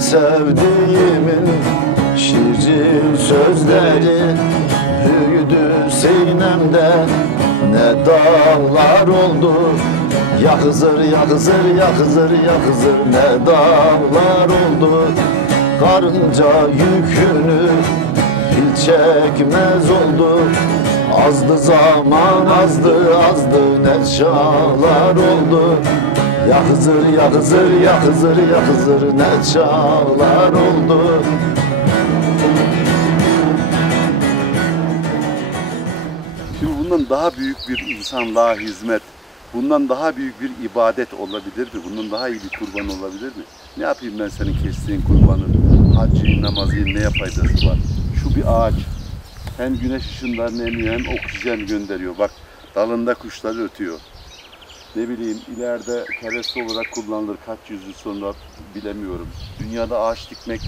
sevdiğimin şirin sözleri büyüdü sinemde, ne dağlar oldu. Ya Hızır, ya Hızır, ya Hızır, ya Hızır, ne dağlar oldu. Karınca yükünü hiç çekmez oldu. Azdı zaman, azdı, azdı, ne çağlar oldu. Ya Hızır, ya Hızır, ya Hızır, ya Hızır, ne çağlar oldu. Şimdi bundan daha büyük bir insanlığa hizmet, bundan daha büyük bir ibadet olabilir mi? Bundan daha iyi bir kurban olabilir mi? Ne yapayım ben senin kestiğin kurbanı, hacı, namazı, neye faydası var? Şu bir ağaç hem güneş ışınlarını emiyor hem oksijen gönderiyor. Bak dalında kuşlar ötüyor. Ne bileyim ileride kereste olarak kullanılır, kaç yüzyıl sonra bilemiyorum. Dünyada ağaç dikmek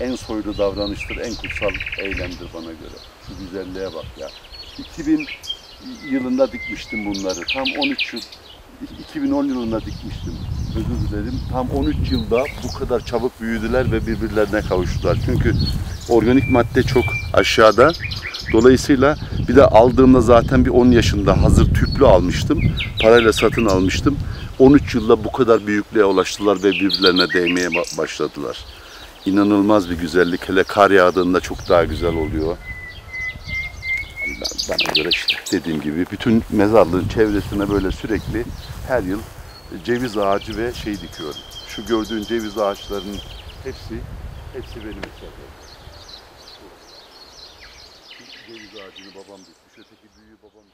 en soylu davranıştır, en kutsal eylemdir bana göre. Şu güzelliğe bak ya. 2000 yılında dikmiştim bunları. Tam 13 yıl, 2010 yılında dikmiştim. Özür dilerim. Tam 13 yılda bu kadar çabuk büyüdüler ve birbirlerine kavuştular. Çünkü organik madde çok aşağıda. Dolayısıyla bir de aldığımda zaten bir 10 yaşında hazır tüplü almıştım. Parayla satın almıştım. 13 yılda bu kadar büyüklüğe ulaştılar ve birbirlerine değmeye başladılar. İnanılmaz bir güzellik. Hele kar yağdığında çok daha güzel oluyor. Bana göre işte dediğim gibi bütün mezarlığın çevresine böyle sürekli her yıl ceviz ağacı ve şey dikiyorum. Şu gördüğün ceviz ağaçlarının hepsi benim eserlerim. Ceviz ağacını babam dikmiş, öteki büyüğü babam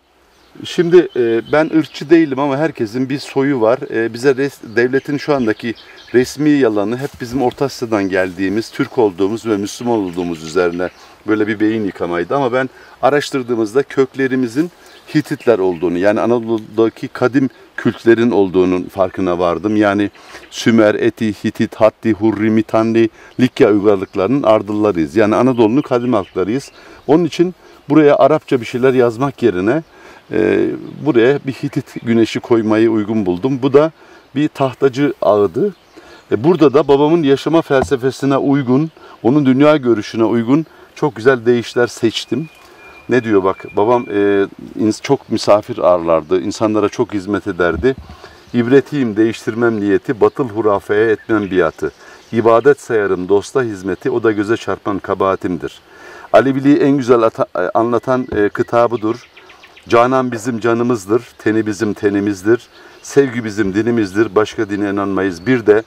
dikmiş. Şimdi ben ırkçı değilim ama herkesin bir soyu var. Bize devletin şu andaki resmi yalanı hep bizim Orta Asya'dan geldiğimiz, Türk olduğumuz ve Müslüman olduğumuz üzerine böyle bir beyin yıkamaydı. Ama ben araştırdığımızda köklerimizin Hititler olduğunu, yani Anadolu'daki kadim kültlerin olduğunun farkına vardım. Yani Sümer, Eti, Hitit, Hatti, Hurri, Mitanni, Likya uygarlıklarının ardıllarıyız. Yani Anadolu'nun kadim halklarıyız. Onun için buraya Arapça bir şeyler yazmak yerine buraya bir Hitit güneşi koymayı uygun buldum. Bu da bir tahtacı ağıdı. Burada da babamın yaşama felsefesine uygun, onun dünya görüşüne uygun çok güzel deyişler seçtim. Ne diyor bak, babam çok misafir ağırlardı, insanlara çok hizmet ederdi. İbretiyim değiştirmem niyeti, batıl hurafeye etmem biatı. İbadet sayarım dosta hizmeti, o da göze çarpan kabahatimdir. Aleviliği en güzel anlatan kitabıdır. Canan bizim canımızdır, teni bizim tenimizdir. Sevgi bizim dinimizdir, başka dine inanmayız. Bir de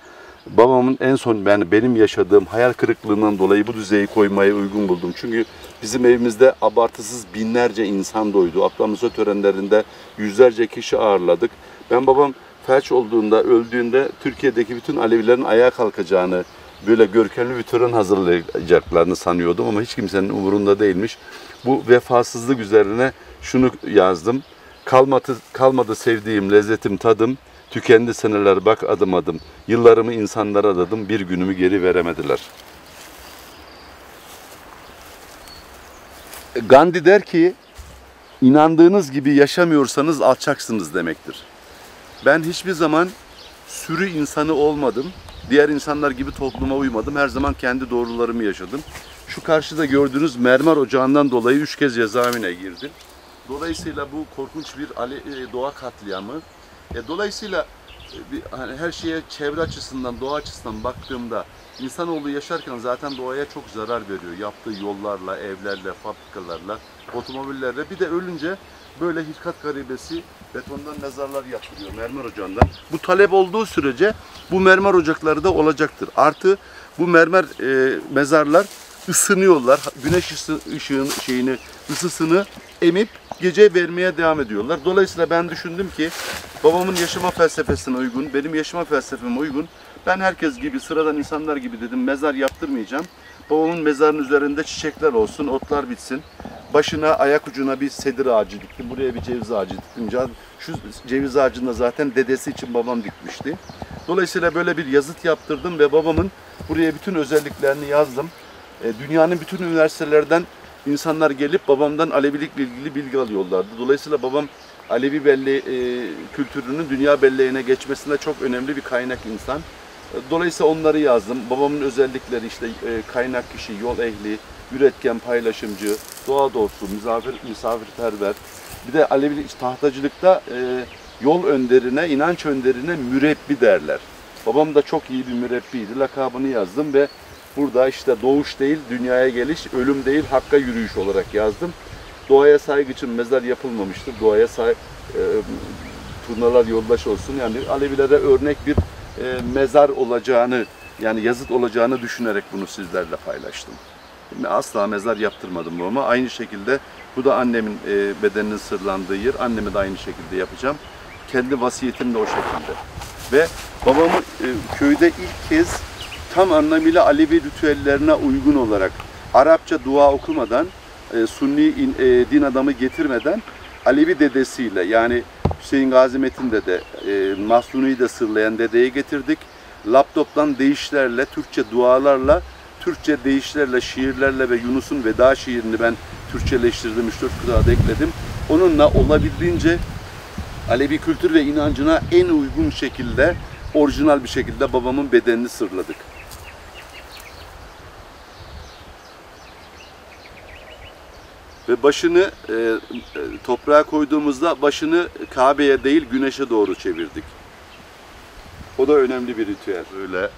babamın en son benim yaşadığım hayal kırıklığından dolayı bu düzeyi koymaya uygun buldum. Çünkü bizim evimizde abartısız binlerce insan doydu. Ablamıza törenlerinde yüzlerce kişi ağırladık. Ben babam felç olduğunda, öldüğünde Türkiye'deki bütün Alevilerin ayağa kalkacağını, böyle görkemli bir tören hazırlayacaklarını sanıyordum ama hiç kimsenin umurunda değilmiş. Bu vefasızlık üzerine şunu yazdım. Kalmadı sevdiğim, lezzetim, tadım. Tükendi seneler bak adım adım. Yıllarımı insanlara adadım, bir günümü geri veremediler. Gandhi der ki, inandığınız gibi yaşamıyorsanız alçaksınız demektir. Ben hiçbir zaman sürü insanı olmadım. Diğer insanlar gibi topluma uymadım. Her zaman kendi doğrularımı yaşadım. Şu karşıda gördüğünüz mermer ocağından dolayı 3 kez cezaevine girdim. Dolayısıyla bu korkunç bir doğa katliamı. Dolayısıyla hani her şeye çevre açısından, doğa açısından baktığımda insanoğlu yaşarken zaten doğaya çok zarar veriyor. Yaptığı yollarla, evlerle, fabrikalarla, otomobillerle. Bir de ölünce böyle hilkat garibesi betondan mezarlar yaptırıyor, mermer ocağından. Bu talep olduğu sürece bu mermer ocakları da olacaktır. Artı bu mermer mezarlar ısınıyorlar. Güneş ısısını emip gece vermeye devam ediyorlar. Dolayısıyla ben düşündüm ki babamın yaşama felsefesine uygun, benim yaşama felsefeme uygun. Ben herkes gibi, sıradan insanlar gibi dedim mezar yaptırmayacağım. Babamın mezarının üzerinde çiçekler olsun, otlar bitsin. Başına, ayak ucuna bir sedir ağacı diktim. Buraya bir ceviz ağacı diktim. Şu ceviz ağacını da zaten dedesi için babam dikmişti. Dolayısıyla böyle bir yazıt yaptırdım ve babamın buraya bütün özelliklerini yazdım. Dünyanın bütün üniversitelerden insanlar gelip babamdan Alevilikle ilgili bilgi alıyorlardı. Dolayısıyla babam Alevi kültürünün dünya belleğine geçmesinde çok önemli bir kaynak insan. Dolayısıyla onları yazdım. Babamın özellikleri işte kaynak kişi, yol ehli, üretken, paylaşımcı, doğa dostu, misafirperver. Bir de Alevi tahtacılıkta yol önderine, inanç önderine mürebbi derler. Babam da çok iyi bir mürebbiydi. Lakabını yazdım ve burada işte doğuş değil, dünyaya geliş, ölüm değil, hakka yürüyüş olarak yazdım. Doğaya saygı için mezar yapılmamıştır. Doğaya turnalar yoldaş olsun. Yani Alevilere örnek bir mezar olacağını, yani yazıt olacağını düşünerek bunu sizlerle paylaştım. Asla mezar yaptırmadım babama. Aynı şekilde bu da annemin bedeninin sırlandığı yer. Annemi de aynı şekilde yapacağım. Kendi vasiyetim de o şekilde. Ve babamı köyde ilk kez tam anlamıyla Alevi ritüellerine uygun olarak Arapça dua okumadan, Sunni din adamı getirmeden Alevi dedesiyle, yani Hüseyin Gazi Metin dede, Mahsuni'yi de sırlayan dedeyi getirdik. Laptop'tan deyişlerle, Türkçe dualarla, Türkçe deyişlerle, şiirlerle ve Yunus'un veda şiirini ben Türkçeleştirdim, 3-4 kıtada ekledim. Onunla olabildiğince Alevi kültür ve inancına en uygun şekilde, orijinal bir şekilde babamın bedenini sırladık. Ve başını toprağa koyduğumuzda başını Kabe'ye değil Güneş'e doğru çevirdik. O da önemli bir ritüel. Böyle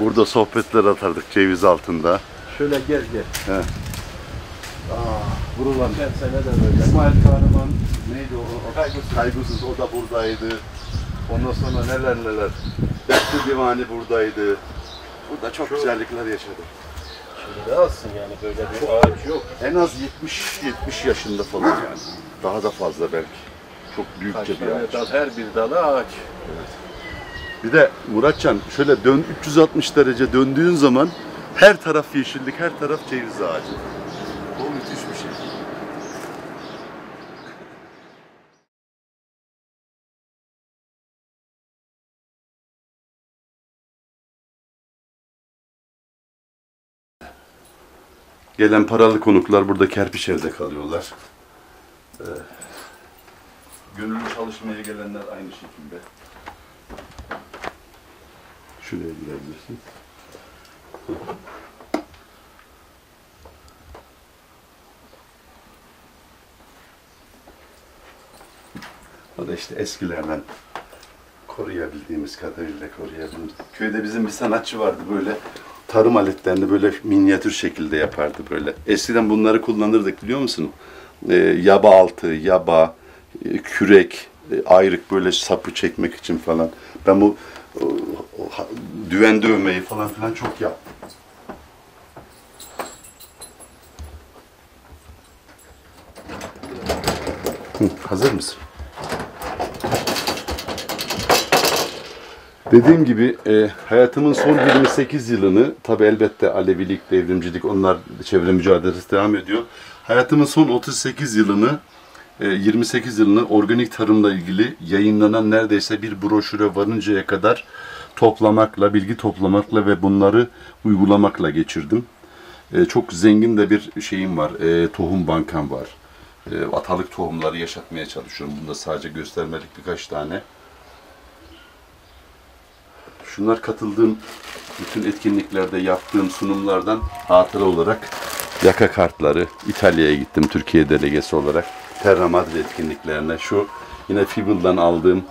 burada sohbetler atardık ceviz altında. Şöyle gel. He. Vurulan. Geçen sene de böyle. İsmail Kahraman neydi o? Kaygısız o da buradaydı. Ondan sonra neler. Dertli Divani buradaydı. Burada çok güzellikler yaşadık. Şimdi alsın yani böyle bir ağaç yok. En az 70 yaşında falan yani. Daha da fazla belki. Çok büyükçe bir ağaç. Dal, her bir dalı ağaç. Evet. Bir de Muratcan şöyle 360 derece döndüğün zaman her taraf yeşillik, her taraf ceviz ağacı. O müthiş bir şey. Gelen paralı konuklar burada kerpiç evde kalıyorlar. Gönüllü çalışmaya gelenler aynı şekilde. Şuraya girebilirsin. O da işte eskilerden koruyabildiğimiz kadarıyla koruyabildiğimiz. Köyde bizim bir sanatçı vardı böyle. Tarım aletlerini böyle minyatür şekilde yapardı böyle. Eskiden bunları kullanırdık biliyor musun? Yaba altı, yaba, kürek, ayrık böyle sapı çekmek için falan. Ben bu düven dövmeyi falan filan çok yaptım. Hazır mısın? Dediğim gibi hayatımın son 28 yılını, tabi elbette Alevilik, devrimcilik, onlar çevre mücadelesi devam ediyor. Hayatımın son 38 yılını, 28 yılını organik tarımla ilgili yayınlanan neredeyse bir broşüre varıncaya kadar toplamakla, bilgi toplamakla ve bunları uygulamakla geçirdim. Çok zengin de bir şeyim var, tohum bankam var. Atalık tohumları yaşatmaya çalışıyorum. Bunda sadece göstermelik birkaç tane. Şunlar katıldığım bütün etkinliklerde yaptığım sunumlardan hatıra olarak yaka kartları. İtalya'ya gittim Türkiye delegesi olarak. Terra Madre etkinliklerine. Şu yine Fible'dan aldığım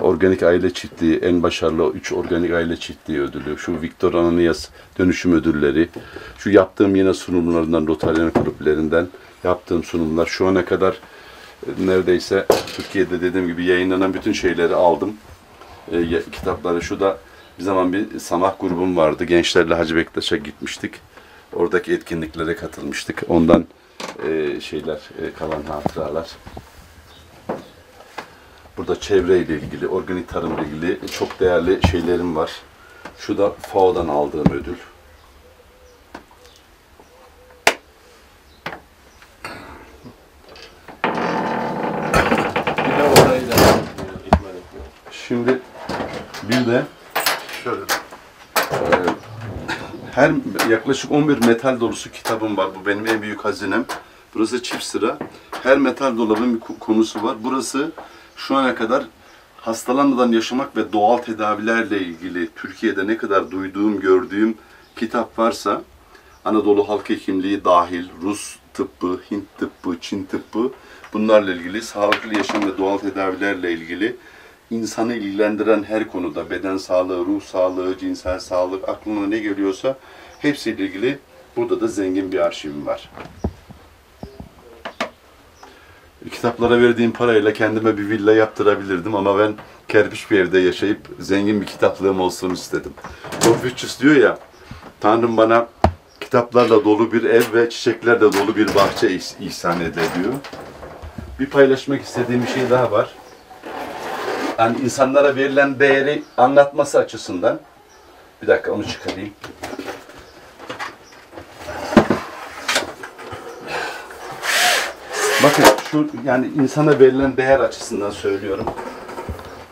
organik aile çiftliği, en başarılı 3 organik aile çiftliği ödülü. Şu Victor Ananias dönüşüm ödülleri. Şu yaptığım yine sunumlarından, Rotaryen kulüplerinden yaptığım sunumlar. Şu ana kadar neredeyse Türkiye'de dediğim gibi yayınlanan bütün şeyleri aldım. Kitapları. Şu da bir zaman bir Samah grubum vardı. Gençlerle Hacı Bektaş'a gitmiştik. Oradaki etkinliklere katılmıştık. Ondan kalan hatıralar. Burada çevreyle ilgili, organik tarımla ilgili çok değerli şeylerim var. Şu da FAO'dan aldığım ödül. Şimdi bir de şöyle her yaklaşık 11 metal dolusu kitabım var. Bu benim en büyük hazinem. Burası çift sıra. Her metal dolabın bir konusu var. Burası şu ana kadar hastalanmadan yaşamak ve doğal tedavilerle ilgili Türkiye'de ne kadar duyduğum, gördüğüm kitap varsa, Anadolu halk hekimliği dahil, Rus tıbbı, Hint tıbbı, Çin tıbbı, bunlarla ilgili, sağlıklı yaşam ve doğal tedavilerle ilgili insanı ilgilendiren her konuda, beden sağlığı, ruh sağlığı, cinsel sağlık, aklına ne geliyorsa hepsiyle ilgili burada da zengin bir arşivim var. Kitaplara verdiğim parayla kendime bir villa yaptırabilirdim ama ben kerpiç bir evde yaşayıp zengin bir kitaplığım olsun istedim. Confucius diyor ya, Tanrım bana kitaplarla dolu bir ev ve çiçeklerle dolu bir bahçe ihsan ede diyor. Bir paylaşmak istediğim bir şey daha var. Yani insanlara verilen değeri anlatması açısından, bir dakika onu çıkarayım. Bakın şu, yani insana verilen değer açısından söylüyorum.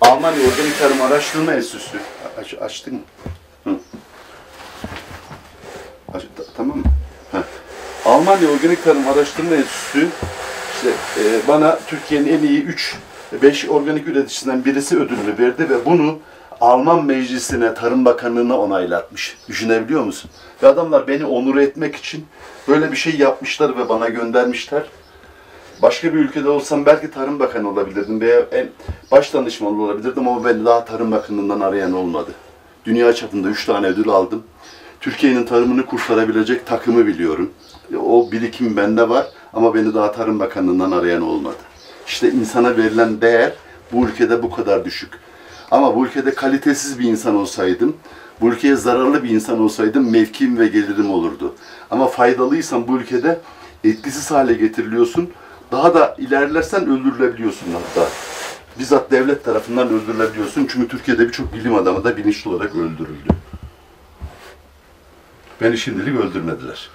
Almanya Organik Tarım Araştırma Enstitüsü. Açtın mı? Hı. Tamam mı? Heh. Almanya Organik Tarım Araştırma Enstitüsü işte, bana Türkiye'nin en iyi 5 organik üreticisinden birisi ödülünü verdi ve bunu Alman Meclisi'ne, Tarım Bakanlığı'na onaylatmış. Düşünebiliyor musun? Ve adamlar beni onur etmek için böyle bir şey yapmışlar ve bana göndermişler. Başka bir ülkede olsam belki Tarım Bakanı olabilirdim veya baş danışmanı olabilirdim ama beni daha Tarım Bakanlığı'ndan arayan olmadı. Dünya çapında 3 tane ödül aldım. Türkiye'nin tarımını kurtarabilecek takımı biliyorum. O birikim bende var ama beni daha Tarım Bakanlığı'ndan arayan olmadı. İşte insana verilen değer bu ülkede bu kadar düşük. Ama bu ülkede kalitesiz bir insan olsaydım, bu ülkeye zararlı bir insan olsaydım mevkim ve gelirim olurdu. Ama faydalıysan bu ülkede etkisiz hale getiriliyorsun. Daha da ilerlersen öldürülebiliyorsun hatta. Bizzat devlet tarafından öldürülebiliyorsun. Çünkü Türkiye'de birçok bilim adamı da bilinçli olarak öldürüldü. Beni şimdilik öldürmediler.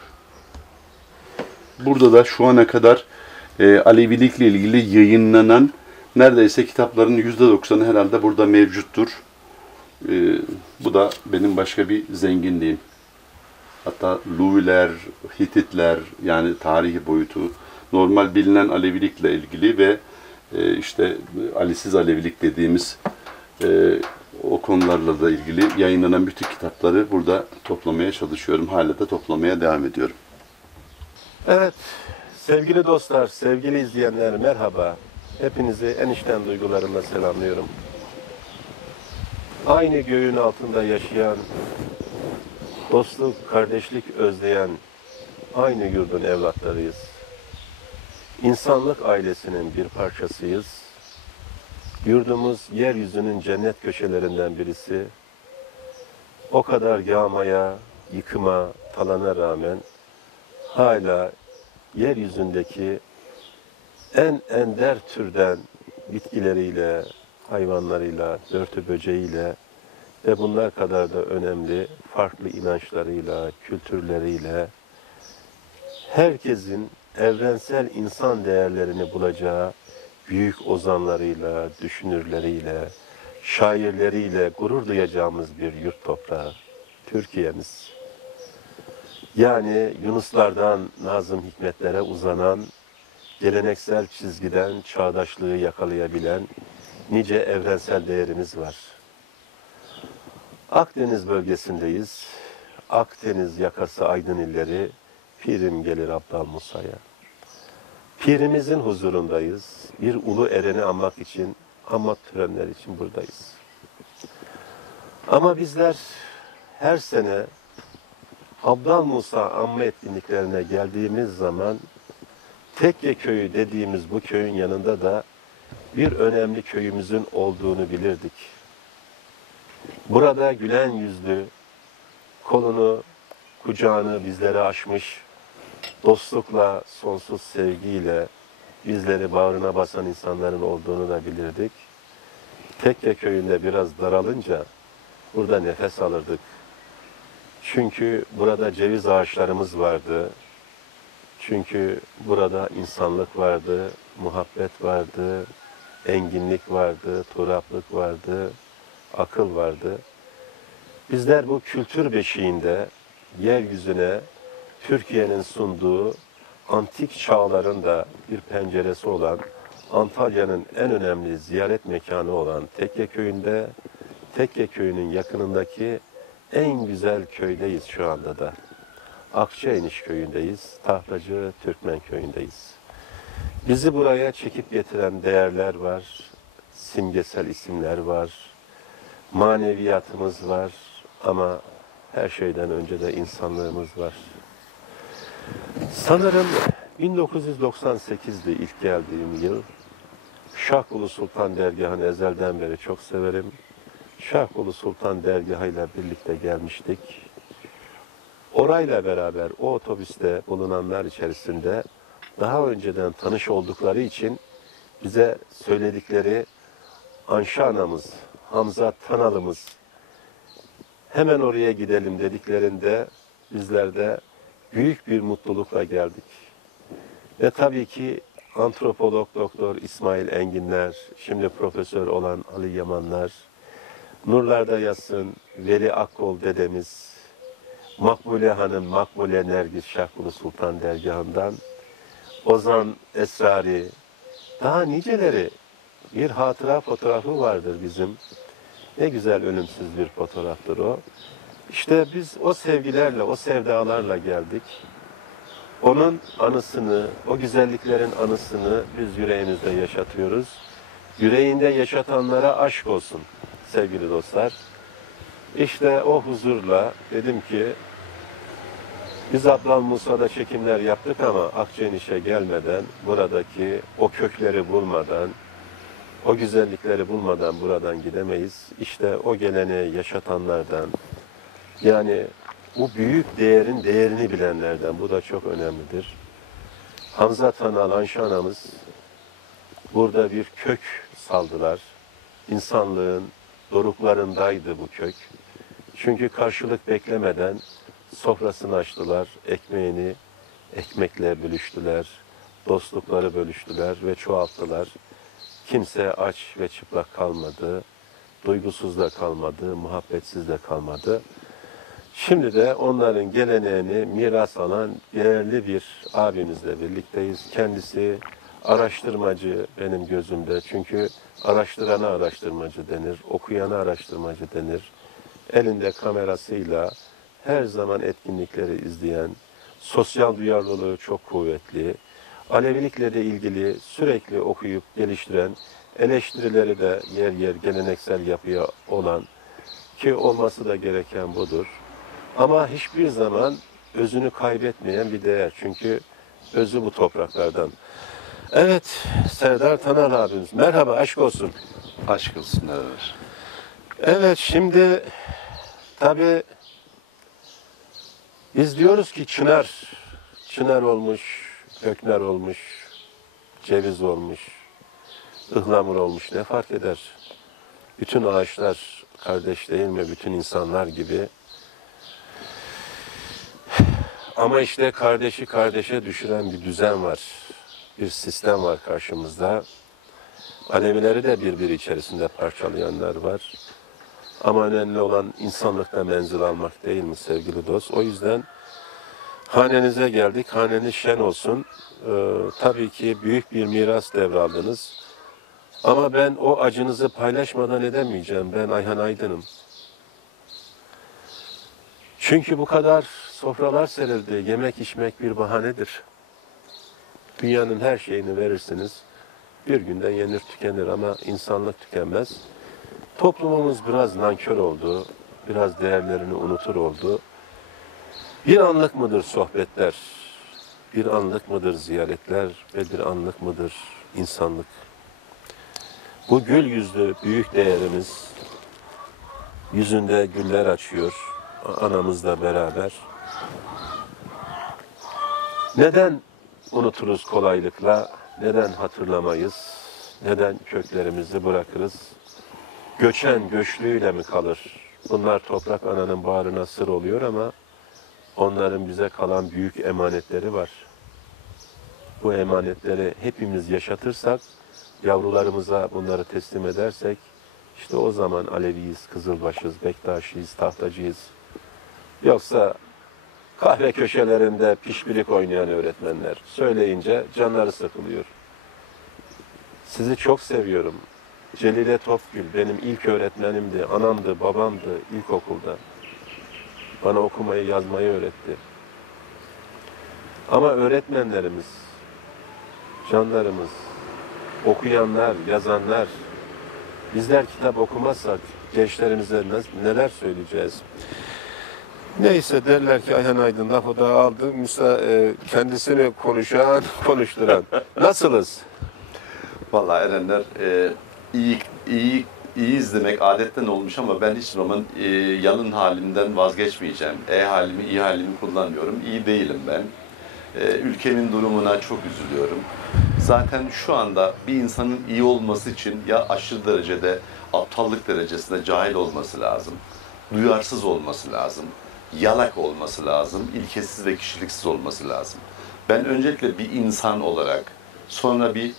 Burada da şu ana kadar Alevilikle ilgili yayınlanan neredeyse kitapların %90'ı herhalde burada mevcuttur. Bu da benim başka bir zenginliğim. Hatta Luviler, Hititler, yani tarihi boyutu, normal bilinen Alevilikle ilgili ve işte Alisiz Alevilik dediğimiz o konularla da ilgili yayınlanan bütün kitapları burada toplamaya çalışıyorum. Hala da toplamaya devam ediyorum. Evet, sevgili dostlar, sevgili izleyenler merhaba. Hepinizi en içten duygularımla selamlıyorum. Aynı göğün altında yaşayan, dostluk, kardeşlik özleyen aynı yurdun evlatlarıyız. İnsanlık ailesinin bir parçasıyız. Yurdumuz yeryüzünün cennet köşelerinden birisi. O kadar yağmaya, yıkıma, talana rağmen hala yeryüzündeki en ender türden bitkileriyle, hayvanlarıyla, börtü böceğiyle ve bunlar kadar da önemli farklı inançlarıyla, kültürleriyle herkesin evrensel insan değerlerini bulacağı büyük ozanlarıyla, düşünürleriyle, şairleriyle gurur duyacağımız bir yurt toprağı, Türkiye'miz. Yani Yunuslardan Nazım Hikmetlere uzanan, geleneksel çizgiden çağdaşlığı yakalayabilen nice evrensel değerimiz var. Akdeniz bölgesindeyiz. Akdeniz yakası aydın illeri, pirim gelir Abdal Musa'ya. Pirimizin huzurundayız. Bir ulu ereni anmak için, anmak törenler için buradayız. Ama bizler her sene Abdal Musa anma etkinliklerine geldiğimiz zaman Tekke köyü dediğimiz bu köyün yanında da bir önemli köyümüzün olduğunu bilirdik. Burada gülen yüzlü, kolunu, kucağını bizlere açmış, dostlukla, sonsuz sevgiyle bizleri bağrına basan insanların olduğunu da bilirdik. Tekke köyünde biraz daralınca burada nefes alırdık. Çünkü burada ceviz ağaçlarımız vardı. Çünkü burada insanlık vardı, muhabbet vardı, enginlik vardı, turaplık vardı, akıl vardı. Bizler bu kültür beşiğinde yeryüzüne Türkiye'nin sunduğu antik çağların da bir penceresi olan Antalya'nın en önemli ziyaret mekanı olan Tekke Köyü'nde, Tekke Köyü'nün yakınındaki en güzel köydeyiz şu anda da. Akçaeniş Köyü'ndeyiz, Tahtacı Türkmen Köyü'ndeyiz. Bizi buraya çekip getiren değerler var, simgesel isimler var, maneviyatımız var ama her şeyden önce de insanlığımız var. Sanırım 1998'di ilk geldiğim yıl. Şahkulu Sultan Dergahı'nı ezelden beri çok severim. Şahkulu Sultan Dergahı'yla birlikte gelmiştik. Orayla beraber o otobüste bulunanlar içerisinde daha önceden tanış oldukları için bize söyledikleri Anşa anamız, Hamza Tanalımız hemen oraya gidelim dediklerinde bizler de büyük bir mutlulukla geldik. Ve tabii ki antropolog doktor İsmail Enginler, şimdi profesör olan Ali Yamanlar, nurlarda yatsın Veli Akkol dedemiz, Makbule Hanım, Makbule Nergis Şahkulu Sultan Dergahı'ndan, Ozan Esrari, daha niceleri bir hatıra fotoğrafı vardır bizim. Ne güzel ölümsüz bir fotoğraftır o. İşte biz o sevgilerle, o sevdalarla geldik. Onun anısını, o güzelliklerin anısını biz yüreğimizde yaşatıyoruz. Yüreğinde yaşatanlara aşk olsun sevgili dostlar. İşte o huzurla dedim ki biz Ablam Musa'da çekimler yaptık ama Akçaeniş'e gelmeden, buradaki o kökleri bulmadan, o güzellikleri bulmadan buradan gidemeyiz. İşte o geleneği yaşatanlardan, yani bu büyük değerin değerini bilenlerden, bu da çok önemlidir. Hamza Tanal, Anşa anamız burada bir kök saldılar. İnsanlığın doruklarındaydı bu kök. Çünkü karşılık beklemeden sofrasını açtılar, ekmeğini ekmekle bölüştüler, dostlukları bölüştüler ve çoğalttılar. Kimse aç ve çıplak kalmadı, duygusuz da kalmadı, muhabbetsiz de kalmadı. Şimdi de onların geleneğini miras alan değerli bir abimizle birlikteyiz. Kendisi araştırmacı benim gözümde. Çünkü araştırana araştırmacı denir, okuyana araştırmacı denir. Elinde kamerasıyla her zaman etkinlikleri izleyen, sosyal duyarlılığı çok kuvvetli, Alevilikle de ilgili sürekli okuyup geliştiren, eleştirileri de yer yer geleneksel yapıya olan, ki olması da gereken budur. Ama hiçbir zaman özünü kaybetmeyen bir değer. Çünkü özü bu topraklardan. Evet, Serdar Tanal abimiz. Merhaba, aşk olsun. Aşk olsun evet. Evet, şimdi tabii biz diyoruz ki çınar olmuş, köknar olmuş, ceviz olmuş, ıhlamur olmuş, ne fark eder? Bütün ağaçlar kardeş değil mi? Bütün insanlar gibi. Ama işte kardeşi kardeşe düşüren bir düzen var. Bir sistem var karşımızda. Alevileri de birbiri içerisinde parçalayanlar var. Ama önemli olan insanlıkta menzil almak değil mi sevgili dost? O yüzden hanenize geldik. Haneniz şen olsun. Tabii ki büyük bir miras devraldınız. Ama ben o acınızı paylaşmadan edemeyeceğim. Ben Ayhan Aydın'ım. Çünkü bu kadar sofralar serildi. Yemek içmek bir bahanedir. Dünyanın her şeyini verirsiniz. Bir günde yenir tükenir ama insanlık tükenmez. Toplumumuz biraz nankör oldu. Biraz değerlerini unutur oldu. Bir anlık mıdır sohbetler? Bir anlık mıdır ziyaretler? Ve bir anlık mıdır insanlık? Bu gül yüzlü büyük değerimiz yüzünde güller açıyor. Anamızla beraber. Neden unuturuz kolaylıkla? Neden hatırlamayız? Neden köklerimizi bırakırız? Göçen göçlüğüyle mi kalır? Bunlar toprak ananın bağrına sır oluyor ama onların bize kalan büyük emanetleri var. Bu emanetleri hepimiz yaşatırsak, yavrularımıza bunları teslim edersek, işte o zaman Aleviyiz, Kızılbaşız, Bektaşiyiz, Tahtacıyız. Yoksa kahve köşelerinde pişpirik oynayan öğretmenler söyleyince canları sıkılıyor. Sizi çok seviyorum. Celile Topgül benim ilk öğretmenimdi, anamdı, babamdı ilkokulda. Bana okumayı, yazmayı öğretti. Ama öğretmenlerimiz, canlarımız, okuyanlar, yazanlar, bizler kitap okumazsak gençlerimize neler söyleyeceğiz? Neyse derler ki Ayhan Aydın lafı da aldı. Kendisini konuşan, konuşturan. Nasılız? Vallahi Erenler iyiyiz demek adetten olmuş ama ben hiç roman yalın halimden vazgeçmeyeceğim. Halimi, iyi halimi kullanmıyorum. İyi değilim ben. Ülkemin durumuna çok üzülüyorum. Zaten şu anda bir insanın iyi olması için ya aşırı derecede aptallık derecesinde cahil olması lazım, duyarsız olması lazım, yalak olması lazım, ilkesiz ve kişiliksiz olması lazım. Ben öncelikle bir insan olarak, sonra bir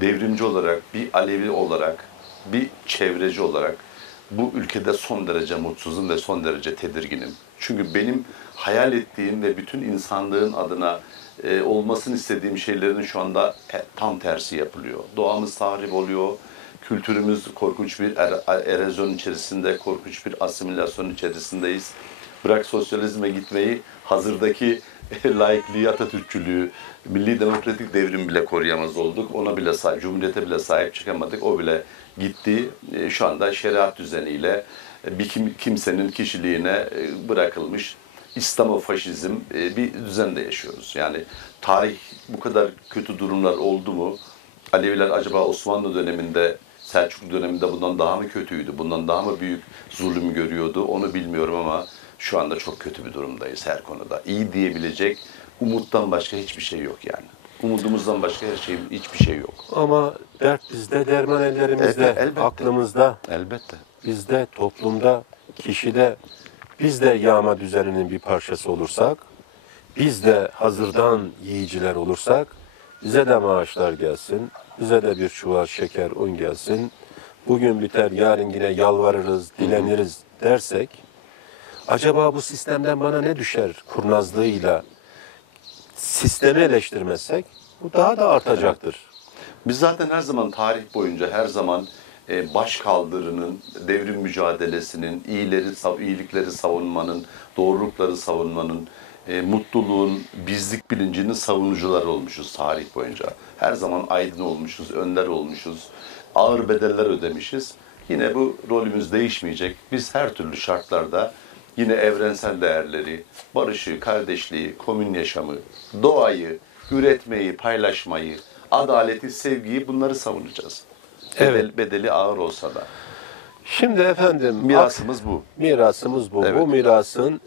devrimci olarak, bir Alevi olarak, bir çevreci olarak bu ülkede son derece mutsuzum ve son derece tedirginim. Çünkü benim hayal ettiğim ve bütün insanlığın adına olmasını istediğim şeylerin şu anda tam tersi yapılıyor. Doğamız tahrip oluyor, kültürümüz korkunç bir erozyon içerisinde, korkunç bir asimilasyon içerisindeyiz. Bırak sosyalizme gitmeyi, hazırdaki laikliği, Atatürkçülüğü, milli demokratik devrim bile koruyamaz olduk. Ona bile Cumhuriyete bile sahip çıkamadık. O bile gitti. Şu anda şeriat düzeniyle bir kimsenin kişiliğine bırakılmış İslamofaşizm bir düzende yaşıyoruz. Yani tarih bu kadar kötü durumlar oldu mu? Aleviler acaba Osmanlı döneminde, Selçuklu döneminde bundan daha mı kötüydü? Bundan daha mı büyük zulüm görüyordu? Onu bilmiyorum ama şu anda çok kötü bir durumdayız her konuda. İyi diyebilecek umuttan başka hiçbir şey yok yani. Umudumuzdan başka hiçbir şey yok. Ama dert bizde, derman ellerimizde, Elbette. aklımızda, Elbette. bizde, toplumda, kişide. Biz de yağma düzeninin bir parçası olursak, biz de hazırdan yiyiciler olursak, bize de maaşlar gelsin, bize de bir çuval şeker, un gelsin. Bugün biter, yarın yine yalvarırız, dileniriz dersek, acaba bu sistemden bana ne düşer kurnazlığıyla sistemi eleştirmezsek, bu daha da artacaktır. Biz zaten her zaman tarih boyunca her zaman baş kaldırının, devrim mücadelesinin, iyilikleri savunmanın, doğrulukları savunmanın, mutluluğun, bizlik bilincinin savunucuları olmuşuz tarih boyunca. Her zaman aydın olmuşuz, önder olmuşuz, ağır bedeller ödemişiz. Yine bu rolümüz değişmeyecek. Biz her türlü şartlarda yine evrensel değerleri, barışı, kardeşliği, komün yaşamı, doğayı, üretmeyi, paylaşmayı, adaleti, sevgiyi bunları savunacağız. Evet. Bedeli ağır olsa da. Şimdi efendim Mirasımız bu. Mirasımız bu. Evet. Bu mirasın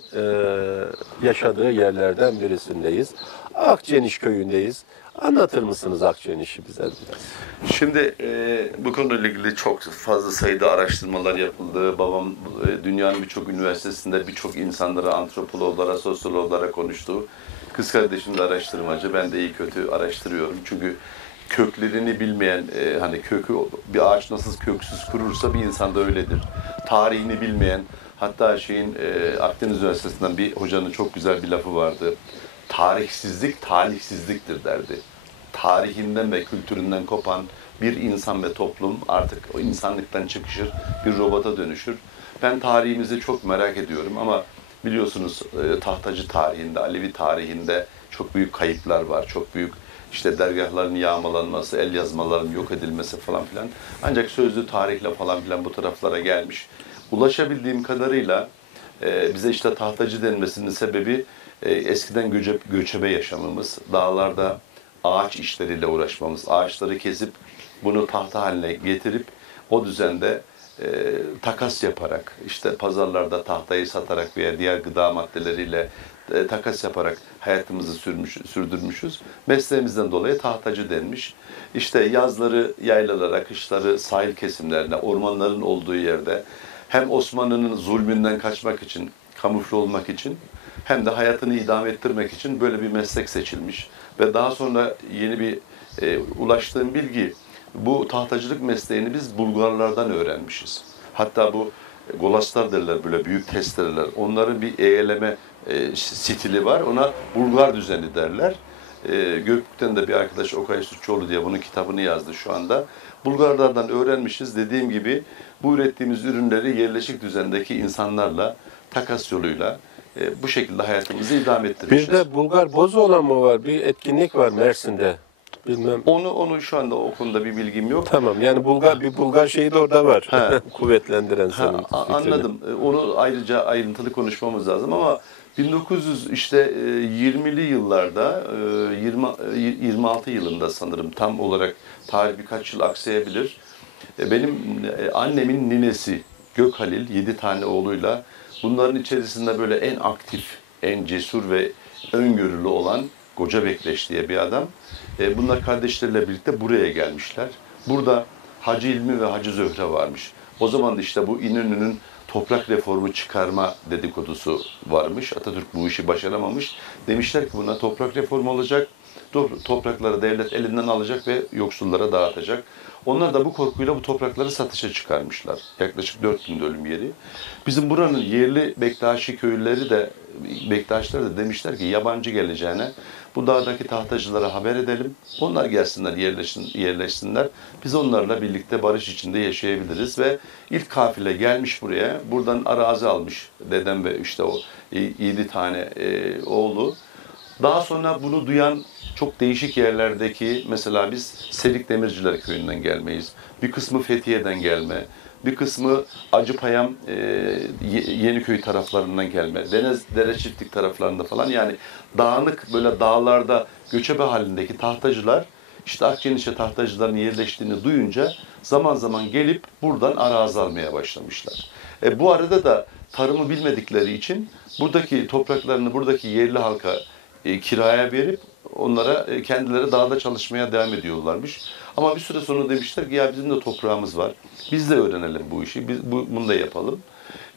yaşadığı yerlerden birisindeyiz. Akçeniş köyündeyiz. Anlatır mısınız Akçeniş'i bize biraz? Şimdi bu konuyla ilgili çok fazla sayıda araştırmalar yapıldı. Babam dünyanın birçok üniversitesinde birçok insanlara, antropologlara, sosyologlara konuştu. Kız kardeşim de araştırmacı. Ben de iyi kötü araştırıyorum. Çünkü köklerini bilmeyen, hani bir ağaç nasıl köksüz kurursa bir insan da öyledir. Tarihini bilmeyen, hatta Akdeniz Üniversitesi'nden bir hocanın çok güzel bir lafı vardı. Tarihsizlik talihsizliktir derdi. Tarihinden ve kültüründen kopan bir insan ve toplum artık o insanlıktan çıkışır, bir robota dönüşür. Ben tarihimizi çok merak ediyorum ama biliyorsunuz Tahtacı tarihinde, Alevi tarihinde çok büyük kayıplar var. Çok büyük dergahların yağmalanması, el yazmaların yok edilmesi falan filan. Ancak sözlü tarihle falan filan bu taraflara gelmiş. Ulaşabildiğim kadarıyla bize Tahtacı denmesinin sebebi eskiden göçebe yaşamımız, dağlarda ağaç işleriyle uğraşmamız, ağaçları kesip bunu tahta haline getirip o düzende takas yaparak, pazarlarda tahtayı satarak veya diğer gıda maddeleriyle takas yaparak hayatımızı sürdürmüşüz. Mesleğimizden dolayı tahtacı denmiş. Yazları yaylalara, kışları sahil kesimlerine, ormanların olduğu yerde hem Osmanlı'nın zulmünden kaçmak için, kamufle olmak için hem de hayatını idame ettirmek için böyle bir meslek seçilmiş. Ve daha sonra yeni bir ulaştığım bilgi, bu tahtacılık mesleğini biz Bulgarlardan öğrenmişiz. Hatta bu golaslar derler, böyle büyük testereler. Onların bir eğeleme stili var. Ona Bulgar düzeni derler. Gökbük'ten de bir arkadaş Okay Sütçüoğlu diye bunun kitabını yazdı şu anda. Bulgarlardan öğrenmişiz. Dediğim gibi bu ürettiğimiz ürünleri yerleşik düzendeki insanlarla takas yoluyla bu şekilde hayatımızı idame ettirmişiz. Bir de Bulgar bozu olan mı var? Bir etkinlik var Mersin'de. Bilmem. Onu şu anda o konuda bir bilgim yok. Tamam, yani Bulgar şeyi de orada var. He. Kuvvetlendiren senin fikrini. Anladım. Onu ayrıca ayrıntılı konuşmamız lazım ama 1920'li yıllarda 26 yılında sanırım tam olarak tarih birkaç yıl aksayabilir. Benim annemin ninesi Gökhalil 7 tane oğluyla bunların içerisinde böyle en aktif, en cesur ve öngörülü olan Koca Bekleş diye bir adam. Bunlar kardeşleriyle birlikte buraya gelmişler. Burada Hacı İlmi ve Hacı Zöhre varmış. O zaman da işte bu İnönü'nün toprak reformu çıkarma dedikodusu varmış. Atatürk bu işi başaramamış. Demişler ki buna toprak reformu olacak. Toprakları devlet elinden alacak ve yoksullara dağıtacak. Onlar da bu korkuyla bu toprakları satışa çıkarmışlar. Yaklaşık 4000 dönüm yeri. Bizim buranın yerli Bektaşi köylüleri de, Bektaşlar da demişler ki yabancı geleceğine bu dağdaki tahtacılara haber edelim. Onlar gelsinler, yerleşsinler. Biz onlarla birlikte barış içinde yaşayabiliriz ve ilk kafile gelmiş buraya. Buradan arazi almış dedem ve işte o 7 tane oğlu. Daha sonra bunu duyan çok değişik yerlerdeki, mesela biz Selik Demirciler Köyü'nden gelmeyiz. Bir kısmı Fethiye'den gelme, bir kısmı Acıpayam, Yeniköy taraflarından gelme, Dere Çiftlik taraflarında falan. Yani dağınık böyle dağlarda göçebe halindeki tahtacılar, işte Akçeniş'e tahtacıların yerleştiğini duyunca zaman zaman gelip buradan arazi almaya başlamışlar. Bu arada da tarımı bilmedikleri için buradaki topraklarını buradaki yerli halka kiraya verip onlara kendileri dağda çalışmaya devam ediyorlarmış. Ama bir süre sonra demişler ki ya bizim de toprağımız var. Biz de öğrenelim bu işi. Bunu da yapalım.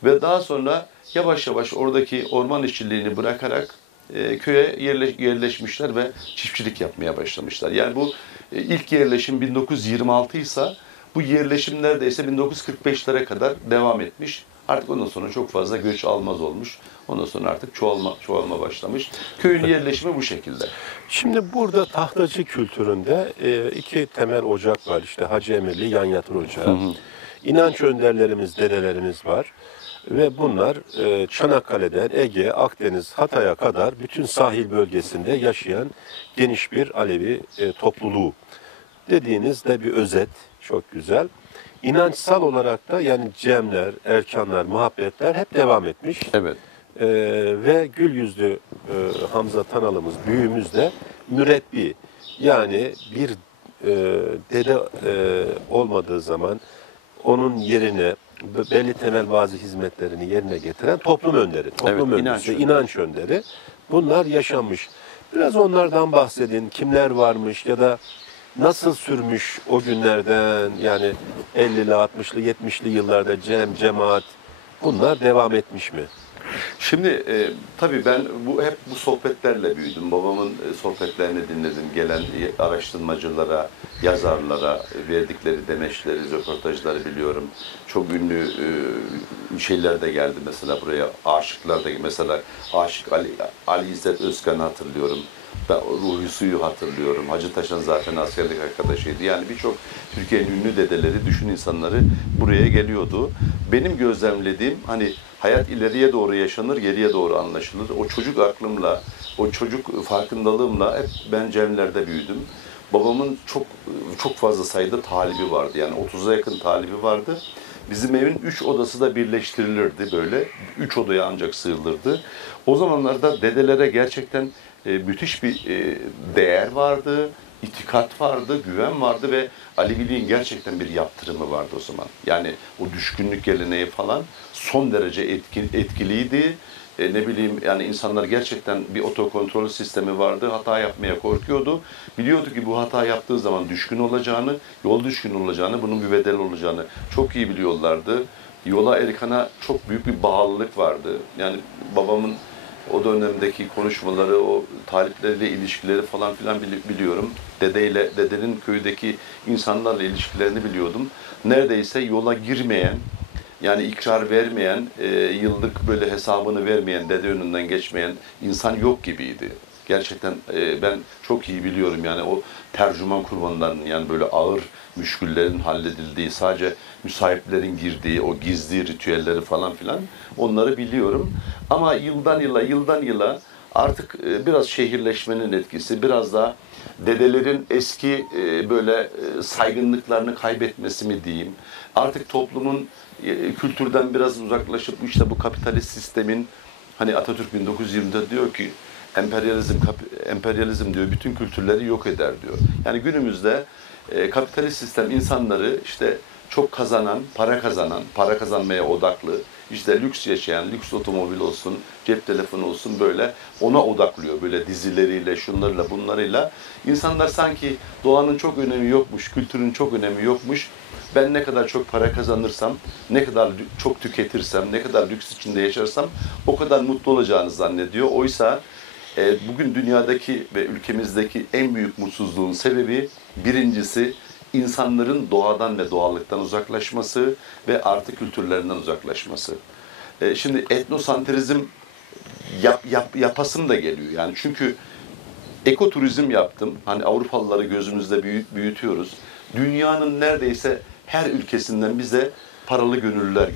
Ve daha sonra yavaş yavaş oradaki orman işçiliğini bırakarak köye yerleşmişler ve çiftçilik yapmaya başlamışlar. Yani bu ilk yerleşim 1926 ise bu yerleşim neredeyse 1945'lere kadar devam etmiş. Artık ondan sonra çok fazla göç almaz olmuş. Ondan sonra artık çoğalma başlamış. Köyün yerleşimi bu şekilde. Şimdi burada tahtacı kültüründe iki temel ocak var. İşte Hacı Emirli, Yan Yatır Ocağı. İnanç önderlerimiz, dedelerimiz var. Ve bunlar Çanakkale'den Ege, Akdeniz, Hatay'a kadar bütün sahil bölgesinde yaşayan geniş bir Alevi topluluğu. Dediğiniz de bir özet, çok güzel. İnançsal olarak da yani cemler, erkanlar, muhabbetler hep devam etmiş. Evet. Ve gül yüzlü Hamza Tanalımız, büyüğümüz de mürebbi. Yani bir dede olmadığı zaman onun yerine belli temel bazı hizmetlerini yerine getiren toplum önderi, toplum Evet, önderi, inanç önderi. Bunlar yaşanmış. Biraz onlardan bahsedin. Kimler varmış ya da nasıl sürmüş o günlerden, yani 50'li, 60'lı, 70'li yıllarda cemaat bunlar devam etmiş mi? Şimdi tabii ben hep bu sohbetlerle büyüdüm. Babamın sohbetlerini dinledim. Gelen araştırmacılara, yazarlara verdikleri demeçleri, röportajları biliyorum. Çok ünlü şeyler de geldi mesela buraya. Aşıklar da, mesela Aşık Ali İzzet Özkan'ı hatırlıyorum. Ben Ruhi Su'yu hatırlıyorum. Hacı Taşan zaten askerlik arkadaşıydı. Yani birçok Türkiye'nin ünlü dedeleri, düşün insanları buraya geliyordu. Benim gözlemlediğim, hani hayat ileriye doğru yaşanır, geriye doğru anlaşılır. O çocuk aklımla, o çocuk farkındalığımla hep ben cemlerde büyüdüm. Babamın çok fazla sayıda talibi vardı. Yani 30'a yakın talibi vardı. Bizim evin 3 odası da birleştirilirdi böyle. 3 odaya ancak sığılırdı. O zamanlarda dedelere gerçekten müthiş bir değer vardı, itikat vardı, güven vardı ve Aleviliğin gerçekten bir yaptırımı vardı o zaman. Yani o düşkünlük geleneği falan son derece etkiliydi. Ne bileyim, yani insanlar gerçekten bir otokontrol sistemi vardı. Hata yapmaya korkuyordu. Biliyordu ki bu hata yaptığı zaman düşkün olacağını, yol düşkün olacağını, bunun bir bedeli olacağını çok iyi biliyorlardı. Yola, Erkan'a çok büyük bir bağlılık vardı. Yani babamın o dönemdeki konuşmaları, o talipleriyle ilişkileri falan filan biliyorum. Dedenin köydeki insanlarla ilişkilerini biliyordum. Neredeyse yola girmeyen, yani ikrar vermeyen, yıllık böyle hesabını vermeyen, dede önünden geçmeyen insan yok gibiydi. Gerçekten ben çok iyi biliyorum yani o tercüman kurbanlarının yani böyle ağır müşküllerin halledildiği, sadece müsahiplerin girdiği o gizli ritüelleri falan filan onları biliyorum. Ama yıldan yıla artık biraz şehirleşmenin etkisi, biraz daha dedelerin eski böyle saygınlıklarını kaybetmesi mi diyeyim. Artık toplumun kültürden biraz uzaklaşıp işte bu kapitalist sistemin, hani Atatürk 1920'de diyor ki emperyalizm diyor bütün kültürleri yok eder diyor. Yani günümüzde kapitalist sistem insanları işte çok kazanan, para kazanmaya odaklı, işte lüks yaşayan, lüks otomobil olsun, cep telefonu olsun böyle ona odaklıyor. Böyle dizileriyle, şunlarıyla, bunlarıyla. İnsanlar sanki doğanın çok önemi yokmuş, kültürün çok önemi yokmuş. Ben ne kadar çok para kazanırsam, ne kadar çok tüketirsem, ne kadar lüks içinde yaşarsam o kadar mutlu olacağını zannediyor. Oysa bugün dünyadaki ve ülkemizdeki en büyük mutsuzluğun sebebi birincisi insanların doğadan ve doğallıktan uzaklaşması ve artı kültürlerinden uzaklaşması. Şimdi etnosantrizm yapasım da geliyor. Yani çünkü ekoturizm yaptım. Hani Avrupalıları gözümüzde büyütüyoruz. Dünyanın neredeyse her ülkesinden bize paralı gönüllüler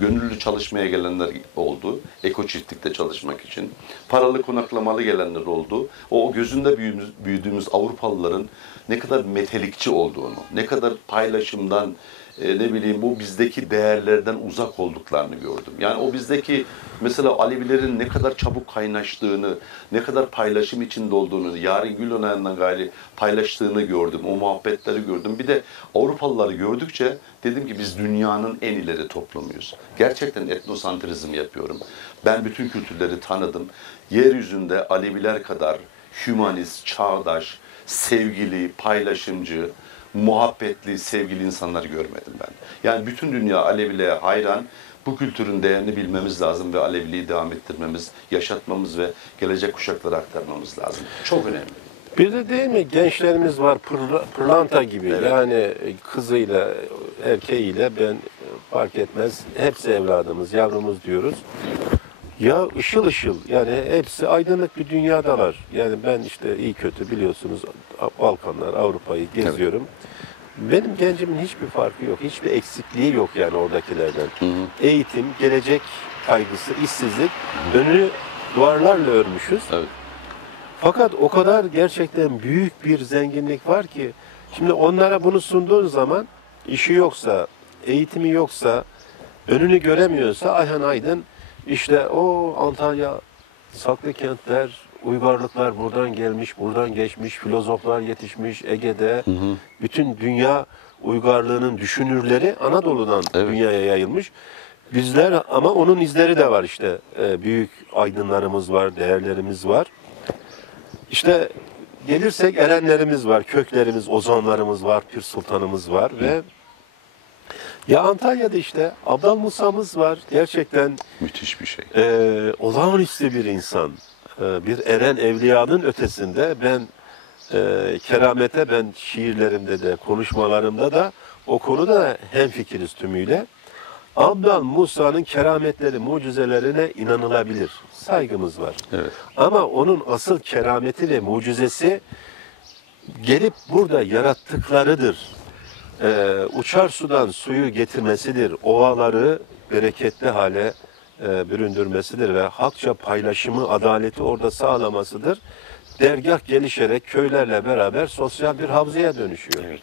gönüllü çalışmaya gelenler oldu. Eko çiftlikte çalışmak için. Paralı konaklamalı gelenler oldu. O gözünde büyüdüğümüz Avrupalıların ne kadar metelikçi olduğunu, ne kadar paylaşımdan, ne bileyim bu bizdeki değerlerden uzak olduklarını gördüm. Yani o bizdeki mesela Alevilerin ne kadar çabuk kaynaştığını, ne kadar paylaşım içinde olduğunu, Yari Gülören'le gayri paylaştığını gördüm. O muhabbetleri gördüm. Bir de Avrupalıları gördükçe dedim ki biz dünyanın en ileri toplumuyuz. Gerçekten etnosantrizm yapıyorum. Ben bütün kültürleri tanıdım. Yeryüzünde Aleviler kadar hümanist, çağdaş, sevgili, paylaşımcı, muhabbetli, sevgili insanlar görmedim ben. Yani bütün dünya Aleviliğe hayran. Bu kültürün değerini bilmemiz lazım ve Aleviliği devam ettirmemiz, yaşatmamız ve gelecek kuşaklara aktarmamız lazım. Çok önemli. Bir de değil mi gençlerimiz var pırlanta gibi, Evet. yani kızıyla erkeğiyle ben fark etmez hepsi evladımız, yavrumuz diyoruz. Ya ışıl ışıl, yani hepsi aydınlık bir dünyadalar. Yani ben işte iyi kötü biliyorsunuz Balkanlar, Avrupa'yı geziyorum. Benim gencimin hiçbir farkı yok, hiçbir eksikliği yok yani oradakilerden. Eğitim, gelecek kaygısı, işsizlik, önünü duvarlarla örmüşüz. Evet. Fakat o kadar gerçekten büyük bir zenginlik var ki, şimdi onlara bunu sunduğun zaman işi yoksa, eğitimi yoksa, önünü göremiyorsa Ayhan Aydın işte o Antalya, saklı kentler, uygarlıklar buradan gelmiş, buradan geçmiş, filozoflar yetişmiş Ege'de. Bütün dünya uygarlığının düşünürleri Anadolu'dan dünyaya yayılmış. Bizler ama onun izleri de var işte. Büyük aydınlarımız var, değerlerimiz var. İşte gelirsek erenlerimiz var, köklerimiz, ozanlarımız var, Pir Sultanımız var ve ya Antalya'da işte Abdal Musa'mız var. Gerçekten Müthiş bir şey. olağanüstü bir insan. Bir eren evliyanın ötesinde ben keramete ben şiirlerimde de konuşmalarımda da o konuda hemfikiriz tümüyle. Abdal Musa'nın kerametleri, mucizelerine inanılabilir. Saygımız var. Evet. Ama onun asıl kerameti ve mucizesi gelip burada yarattıklarıdır. Uçar sudan suyu getirmesidir. Ovaları bereketli hale büründürmesidir ve halkça paylaşımı, adaleti orada sağlamasıdır. Dergah gelişerek köylerle beraber sosyal bir havzaya dönüşüyor. Evet.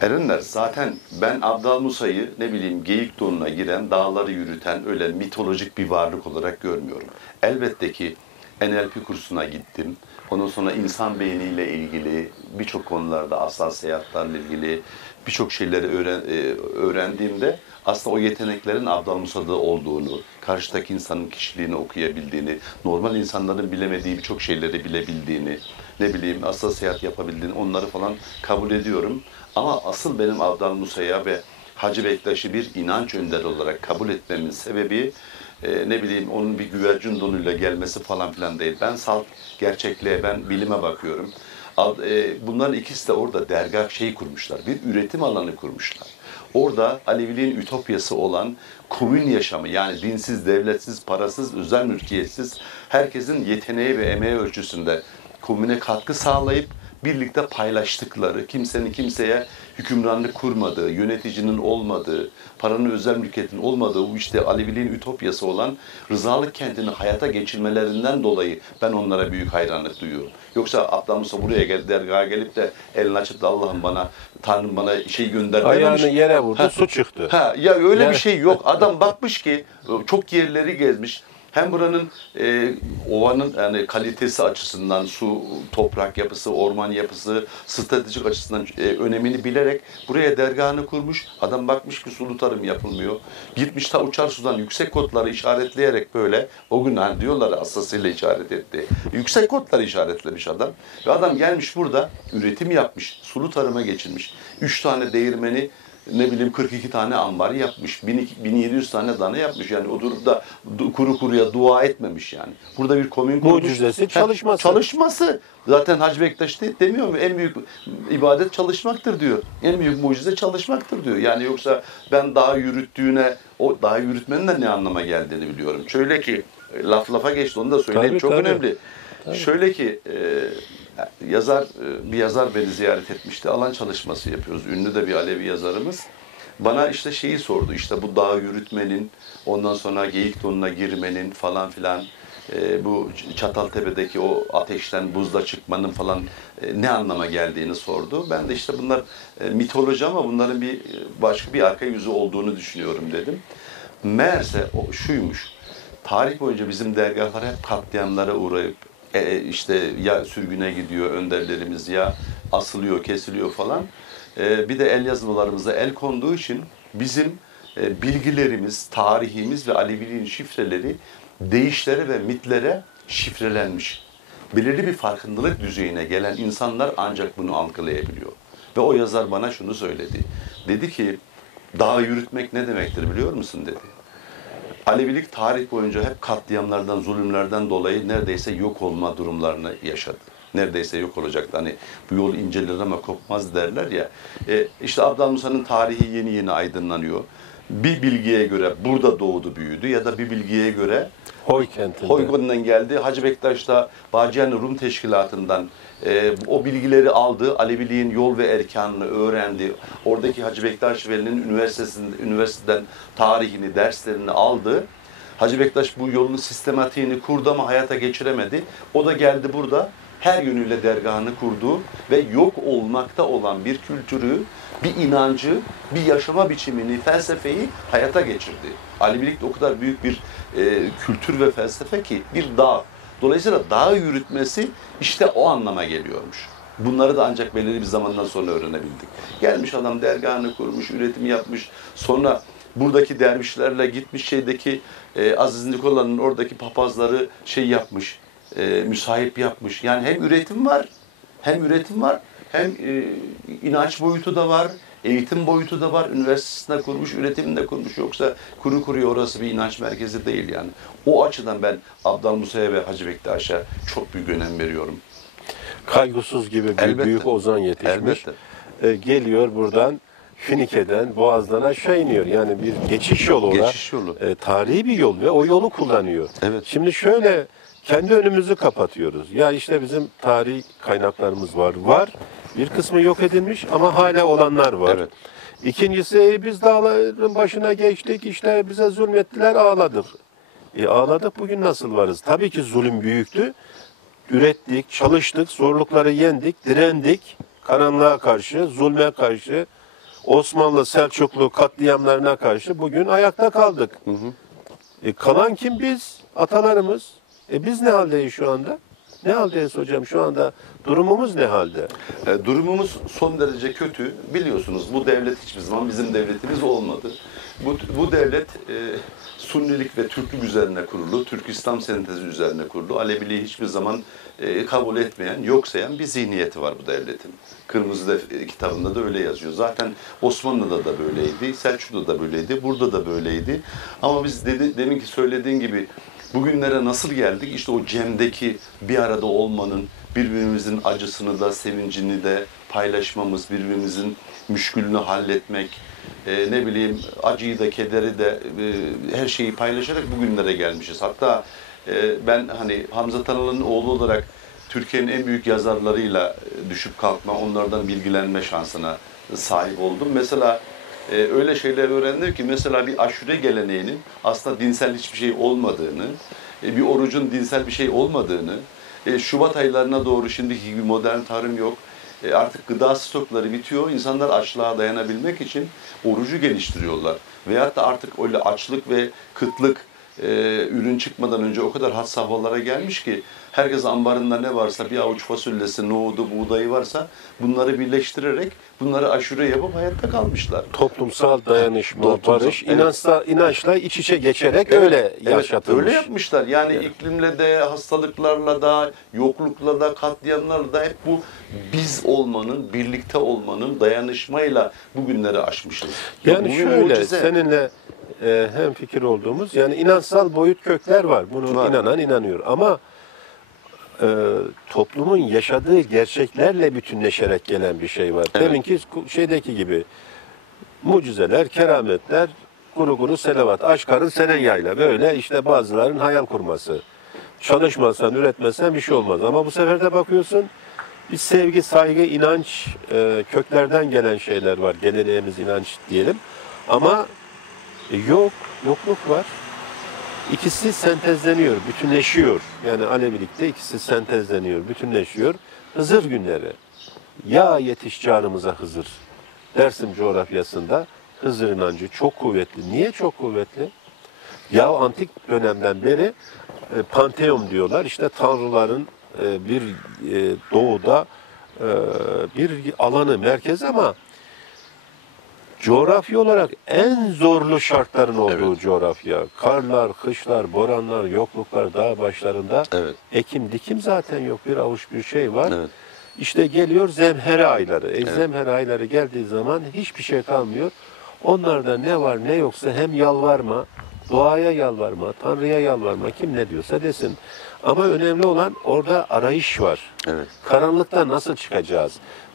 Erenler zaten ben Abdal Musa'yı ne bileyim geyik donuna giren, dağları yürüten öyle mitolojik bir varlık olarak görmüyorum. Elbette ki NLP kursuna gittim. Ondan sonra insan beyniyle ilgili birçok konularda asal seyahatlerle ilgili birçok şeyleri öğrendiğimde aslında o yeteneklerin Abdal Musa'da olduğunu, karşıdaki insanın kişiliğini okuyabildiğini, normal insanların bilemediği birçok şeyleri bilebildiğini, ne bileyim asıl seyahat yapabildiğini onları falan kabul ediyorum. Ama asıl benim Abdal Musa'ya ve Hacı Bektaş'ı bir inanç önderi olarak kabul etmemin sebebi ne bileyim onun bir güvercin donuyla gelmesi falan filan değil. Ben salt gerçekliğe, ben bilime bakıyorum. Bunların ikisi de orada dergah şeyi kurmuşlar. Bir üretim alanı kurmuşlar. Orada Aleviliğin ütopyası olan komün yaşamı, yani dinsiz, devletsiz, parasız, özel mülkiyetsiz, herkesin yeteneği ve emeği ölçüsünde komüne katkı sağlayıp birlikte paylaştıkları, kimsenin kimseye hükümranlık kurmadığı, yöneticinin olmadığı, paranın özel mülkiyetin olmadığı bu işte Aleviliğin ütopyası olan Rızalık kentini hayata geçirmelerinden dolayı ben onlara büyük hayranlık duyuyorum. Yoksa Abdal Musa buraya geldi, dergaha gelip de elini açıp da Allah'ım bana, Tanrım bana şey gönder dememiş. Ayağını yere vurdu, su çıktı. Ya öyle Yani- bir şey yok. Adam bakmış ki çok yerleri gezmiş. Hem buranın ovanın yani kalitesi açısından su, toprak yapısı, orman yapısı, stratejik açısından önemini bilerek buraya dergahını kurmuş. Adam bakmış ki sulu tarım yapılmıyor. Gitmiş ta uçar sudan yüksek kotları işaretleyerek böyle, o gün hani diyorlar asasıyla işaret etti. Yüksek kotları işaretlemiş adam. Ve adam gelmiş burada üretim yapmış. Sulu tarıma geçirmiş. 3 tane değirmeni, ne bileyim 42 tane ambar yapmış, 1700 tane dana yapmış. Yani o durumda kuru kuruya dua etmemiş yani. Burada bir komün kurmuş. Mucizesi çalışması. Çalışması. Zaten Hacı Bektaş demiyor mu? En büyük ibadet çalışmaktır diyor. En büyük mucize çalışmaktır diyor. Yani yoksa ben dağı yürüttüğüne, o dağı yürütmenin de ne anlama geldiğini biliyorum. Şöyle ki, laf lafa geçti, onu da söyleyeyim, Tabii, çok tabii. önemli. Tabii. Şöyle ki, bir yazar beni ziyaret etmişti. Alan çalışması yapıyoruz. Ünlü de bir Alevi yazarımız. Bana işte şeyi sordu. İşte bu dağı yürütmenin, ondan sonra Geyikdonuna girmenin falan filan, bu Çataltepe'deki o ateşten buzla çıkmanın falan ne anlama geldiğini sordu. Ben de işte bunlar mitoloji ama bunların başka bir arka yüzü olduğunu düşünüyorum dedim. Meğerse o şuymuş. Tarih boyunca bizim dergahlar hep katliamlara uğrayıp işte ya sürgüne gidiyor önderlerimiz, ya asılıyor, kesiliyor falan. Bir de el yazmalarımıza el konduğu için bizim bilgilerimiz, tarihimiz ve Aleviliğin şifreleri deyişlere ve mitlere şifrelenmiş. Belirli bir farkındalık düzeyine gelen insanlar ancak bunu algılayabiliyor. Ve o yazar bana şunu söyledi. Dedi ki, dağı yürütmek ne demektir biliyor musun dedi. Alevilik tarih boyunca hep katliamlardan, zulümlerden dolayı neredeyse yok olma durumlarını yaşadı. Neredeyse yok olacaktı. Hani bu yol incelir ama kopmaz derler ya. İşte Abdal Musa'nın tarihi yeni yeni aydınlanıyor. Bir bilgiye göre burada doğdu büyüdü ya da bir bilgiye göre Hoy kentinde. Hoygon'dan geldi. Hacı Bektaş da Bacıyan Rum Teşkilatı'ndan o bilgileri aldı. Aleviliğin yol ve erkanını öğrendi. Oradaki Hacı Bektaş Veli'nin üniversiteden tarihini, derslerini aldı. Hacı Bektaş bu yolun sistematiğini kurdu ama hayata geçiremedi. O da geldi burada her yönüyle dergahını kurdu ve yok olmakta olan bir kültürü, bir inancı, bir yaşama biçimini, felsefeyi hayata geçirdi. Alevilik de o kadar büyük bir kültür ve felsefe ki bir dağ. Dolayısıyla dağı yürütmesi işte o anlama geliyormuş. Bunları da ancak belirli bir zamandan sonra öğrenebildik. Gelmiş adam dergahını kurmuş, üretim yapmış. Sonra buradaki dervişlerle gitmiş şeydeki Aziz Nikola'nın oradaki papazları şey yapmış, müsahip yapmış. Yani hem üretim var, hem inanç boyutu da var, eğitim boyutu da var. Üniversitesinde kurmuş, üretimini de kurmuş. Yoksa kuru kuruya orası bir inanç merkezi değil yani. O açıdan ben Abdal Musa'ya ve Hacı Bektaş'a çok büyük önem veriyorum. Kaygısız gibi bir Elbette. büyük ozan yetişmiş. Elbette. Geliyor buradan Finike'den Boğaz'dan aşağı iniyor. Yani bir geçiş yolu olarak. Geçiş yolu. Tarihi bir yol ve o yolu kullanıyor. Evet. Şimdi şöyle kendi önümüzü kapatıyoruz. Ya işte bizim tarihi kaynaklarımız var. Var. Bir kısmı yok edilmiş ama hala olanlar var. Evet. İkincisi biz dağların başına geçtik, işte bize zulmettiler, ağladık. Ağladık, bugün nasıl varız? Tabii ki zulüm büyüktü. Ürettik, çalıştık, zorlukları yendik, direndik. Karanlığa karşı, zulme karşı, Osmanlı, Selçuklu katliamlarına karşı bugün ayakta kaldık. Hı hı. Kalan kim? Biz, atalarımız. Biz ne haldeyiz şu anda? Ne haldeyiz hocam şu anda? Durumumuz ne halde? Durumumuz son derece kötü. Biliyorsunuz bu devlet hiçbir zaman bizim devletimiz olmadı. Bu devlet Sunnilik ve Türklük üzerine kurulu, Türk-İslam sentezi üzerine kurulu. Aleviliği hiçbir zaman kabul etmeyen, yok sayan bir zihniyeti var bu devletin. Kırmızı kitabında da öyle yazıyor. Zaten Osmanlı'da da böyleydi, Selçuklu'da da böyleydi, burada da böyleydi. Ama biz deminki söylediğin gibi bugünlere nasıl geldik? İşte o cemdeki bir arada olmanın, birbirimizin acısını da sevincini de paylaşmamız, birbirimizin müşkülünü halletmek, ne bileyim acıyı da kederi de her şeyi paylaşarak bugünlere gelmişiz. Hatta ben hani Hamza Tanalı'nın oğlu olarak Türkiye'nin en büyük yazarlarıyla düşüp kalkma, onlardan bilgilenme şansına sahip oldum. Mesela öyle şeyler öğrendim ki mesela bir aşure geleneğinin aslında dinsel hiçbir şey olmadığını, bir orucun dinsel bir şey olmadığını, Şubat aylarına doğru şimdiki gibi modern tarım yok. Artık gıda stokları bitiyor. İnsanlar açlığa dayanabilmek için orucu geliştiriyorlar. Veyahut da artık öyle açlık ve kıtlık ürün çıkmadan önce o kadar had safhalara gelmiş ki herkes ambarında ne varsa bir avuç fasulyesi, nohudu, buğdayı varsa bunları birleştirerek bunları aşure yapıp hayatta kalmışlar. Toplumsal dayanışma, Toplumsal, barış, evet. inançla iç içe geçerek öyle yaşatılmış. Öyle yapmışlar. Yani iklimle de, hastalıklarla da, yoklukla da, katliamlarla da hep bu biz olmanın, birlikte olmanın dayanışmayla bugünleri aşmışız. Yani Bu şöyle, mucize. seninle hemfikir olduğumuz, yani inansal boyut kökler var. Bunu Var. inanan inanıyor. Ama toplumun yaşadığı gerçeklerle bütünleşerek gelen bir şey var. Evet. Deminki şeydeki gibi mucizeler, kerametler, kuru kuru selavat, aç karın senen yayla, böyle işte bazıların hayal kurması. Çalışmasan, üretmesen bir şey olmaz. Ama bu sefer de bakıyorsun, bir sevgi, saygı, inanç, köklerden gelen şeyler var. Geleneğimiz inanç diyelim. Ama yokluk var. İkisi sentezleniyor, bütünleşiyor. Yani Alevilikte ikisi sentezleniyor, bütünleşiyor. Hızır günleri. Ya yetiş canımıza Hızır. Dersim coğrafyasında Hızır inancı çok kuvvetli. Niye çok kuvvetli? Ya antik dönemden beri panteon diyorlar. İşte tanrıların bir doğuda bir alanı, merkez, ama coğrafi olarak en zorlu şartların olduğu coğrafya. Karlar, kışlar, boranlar, yokluklar, dağ başlarında. Evet. Ekim, dikim zaten yok. Bir avuç bir şey var. Evet. İşte geliyor zemhere ayları. Zemhere ayları geldiği zaman hiçbir şey kalmıyor. Onlarda ne var ne yoksa hem yalvarma, doğaya yalvarma, Tanrı'ya yalvarma, kim ne diyorsa desin. Ama önemli olan orada arayış var. Evet. Karanlıkta nasıl çıkacağız?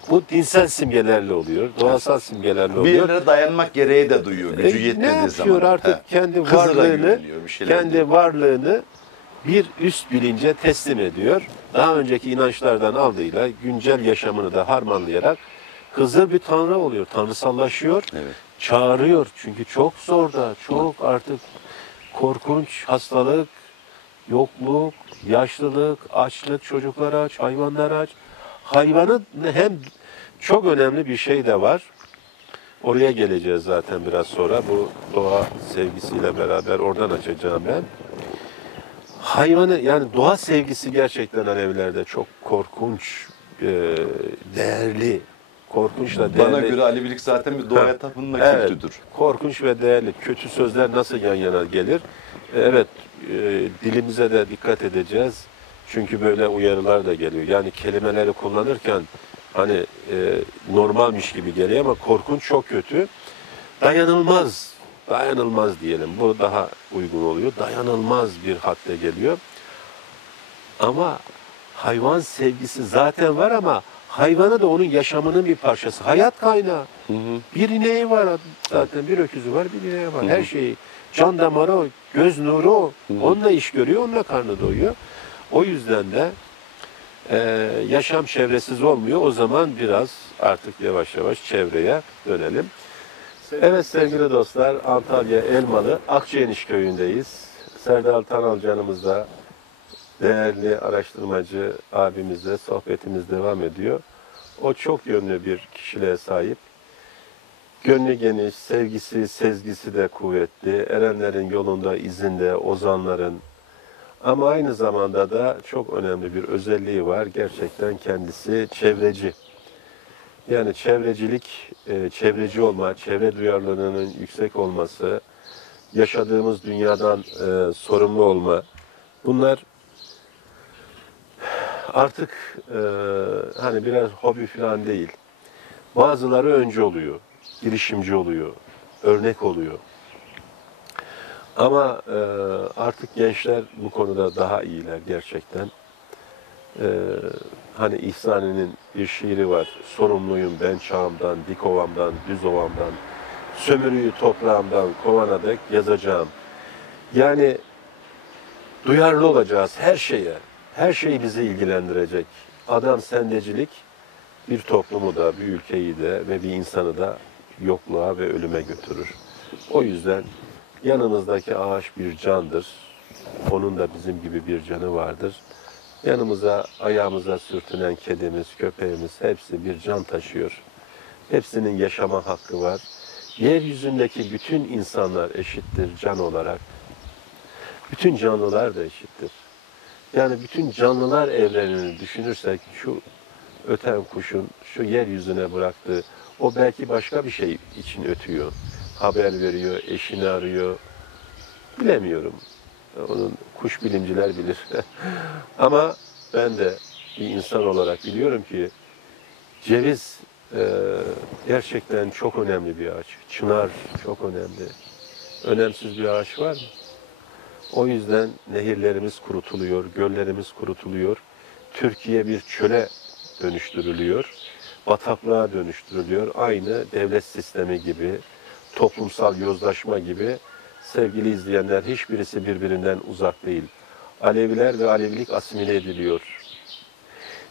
Bu dinsel simgelerle oluyor, doğasal simgelerle Bir oluyor. yerlere dayanmak gereği de duyuyor gücü Ne yetmediği zaman. yapıyor artık? Kendi Hızır'a varlığını, güveniyor, bir şeyler diyor. kendi varlığını bir üst bilince teslim ediyor. Daha önceki inançlardan aldığıyla güncel yaşamını da harmanlayarak Hızır bir tanrı oluyor, tanrısallaşıyor, Evet. çağırıyor. Çünkü çok zor da, çok artık korkunç hastalık, yokluk, yaşlılık, açlık, çocuklar aç, hayvanlar aç. Hayvanın hem çok önemli bir şey de var. Oraya geleceğiz zaten biraz sonra. Bu doğa sevgisiyle beraber oradan açacağım ben. Hayvanı, yani doğa sevgisi gerçekten Alevilerde çok korkunç, değerli. Korkunçla değerli. Bana göre Alevilik zaten bir doğaya tapınma Evet, kültüdür. korkunç ve değerli. Kötü sözler nasıl yan yana gelir? Evet, dilimize de dikkat edeceğiz. Çünkü böyle uyarılar da geliyor. Yani kelimeleri kullanırken hani normalmiş gibi geliyor ama korkunç, çok kötü. Dayanılmaz diyelim. Bu daha uygun oluyor. Dayanılmaz bir hadde geliyor. Ama hayvan sevgisi zaten var, ama hayvanı da onun yaşamının bir parçası. Hayat kaynağı. Hı hı. Bir ineği var zaten, bir öküzü var, bir ineği var. Her şeyi, can damarı o, göz nuru o. Onunla iş görüyor, onunla karnı doyuyor. O yüzden de yaşam çevresiz olmuyor. O zaman biraz artık yavaş yavaş çevreye dönelim. Evet sevgili dostlar, Antalya Elmalı Akçayeniş köyündeyiz. Serdal Tanal canımızda, değerli araştırmacı abimizle sohbetimiz devam ediyor. O çok yönlü bir kişiliğe sahip. Gönlü geniş, sevgisi, sezgisi de kuvvetli. Erenlerin yolunda, izinde, ozanların. Ama aynı zamanda da çok önemli bir özelliği var. Gerçekten kendisi çevreci. Yani çevrecilik, çevreci olma, çevre duyarlılığının yüksek olması, yaşadığımız dünyadan sorumlu olma. Bunlar artık hani biraz hobi falan değil. Bazıları öncü oluyor, girişimci oluyor, örnek oluyor. Ama artık gençler bu konuda daha iyiler gerçekten. Hani İhsani'nin bir şiiri var. Sorumluyum ben çağımdan, dik ovamdan, düz ovamdan, sömürüyü toprağımdan kovana dek yazacağım. Yani duyarlı olacağız her şeye. Her şey bizi ilgilendirecek. Adam sendecilik bir toplumu da, bir ülkeyi de ve bir insanı da yokluğa ve ölüme götürür. O yüzden yanımızdaki ağaç bir candır. Onun da bizim gibi bir canı vardır. Yanımıza, ayağımıza sürtünen kedimiz, köpeğimiz hepsi bir can taşıyor. Hepsinin yaşama hakkı var. Yeryüzündeki bütün insanlar eşittir can olarak. Bütün canlılar da eşittir. Yani bütün canlılar evrenini düşünürsek şu öten kuşun şu yeryüzüne bıraktığı, o belki başka bir şey için ötüyor. Haber veriyor, eşini arıyor. Bilemiyorum. Onun kuş bilimciler bilir. Ama ben de bir insan olarak biliyorum ki ceviz gerçekten çok önemli bir ağaç. Çınar çok önemli. Önemsiz bir ağaç var mı? O yüzden nehirlerimiz kurutuluyor, göllerimiz kurutuluyor. Türkiye bir çöle dönüştürülüyor. Bataklığa dönüştürülüyor. Aynı devlet sistemi gibi, toplumsal yozlaşma gibi. Sevgili izleyenler, hiçbirisi birbirinden uzak değil. Aleviler ve Alevilik asimile ediliyor.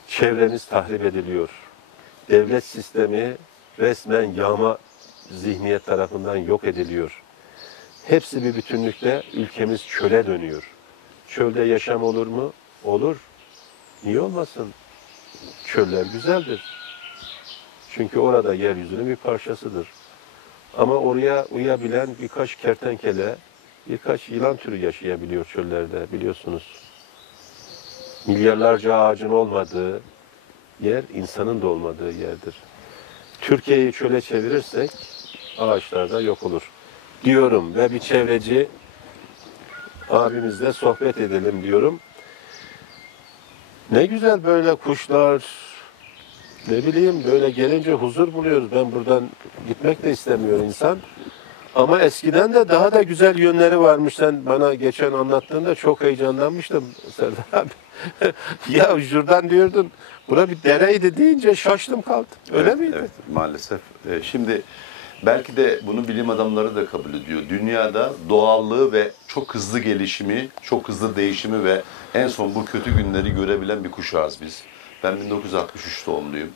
Çevremiz tahrip ediliyor. Devlet sistemi resmen yağma zihniyet tarafından yok ediliyor. Hepsi bir bütünlükte ülkemiz çöle dönüyor. Çölde yaşam olur mu? Olur. Niye olmasın? Çöller güzeldir. Çünkü orada yeryüzünün bir parçasıdır. Ama oraya uyabilen birkaç kertenkele, birkaç yılan türü yaşayabiliyor çöllerde biliyorsunuz. Milyarlarca ağacın olmadığı yer, insanın da olmadığı yerdir. Türkiye'yi çöle çevirirsek ağaçlar da yok olur diyorum ve bir çevreci abimizle sohbet edelim diyorum. Ne güzel böyle kuşlar, ne bileyim böyle gelince huzur buluyoruz. Ben buradan gitmek de istemiyor insan. Ama eskiden de daha da güzel yönleri varmış. Sen bana geçen anlattığında çok heyecanlanmıştım Serdar abi. Ya şuradan diyordun, bura bir dereydi deyince şaştım kaldım. Öyle Evet, miydi? evet, maalesef. Şimdi belki de bunu bilim adamları da kabul ediyor. Dünyada doğallığı ve çok hızlı gelişimi, çok hızlı değişimi ve en son bu kötü günleri görebilen bir kuşağız biz. Ben 1963 doğumluyum.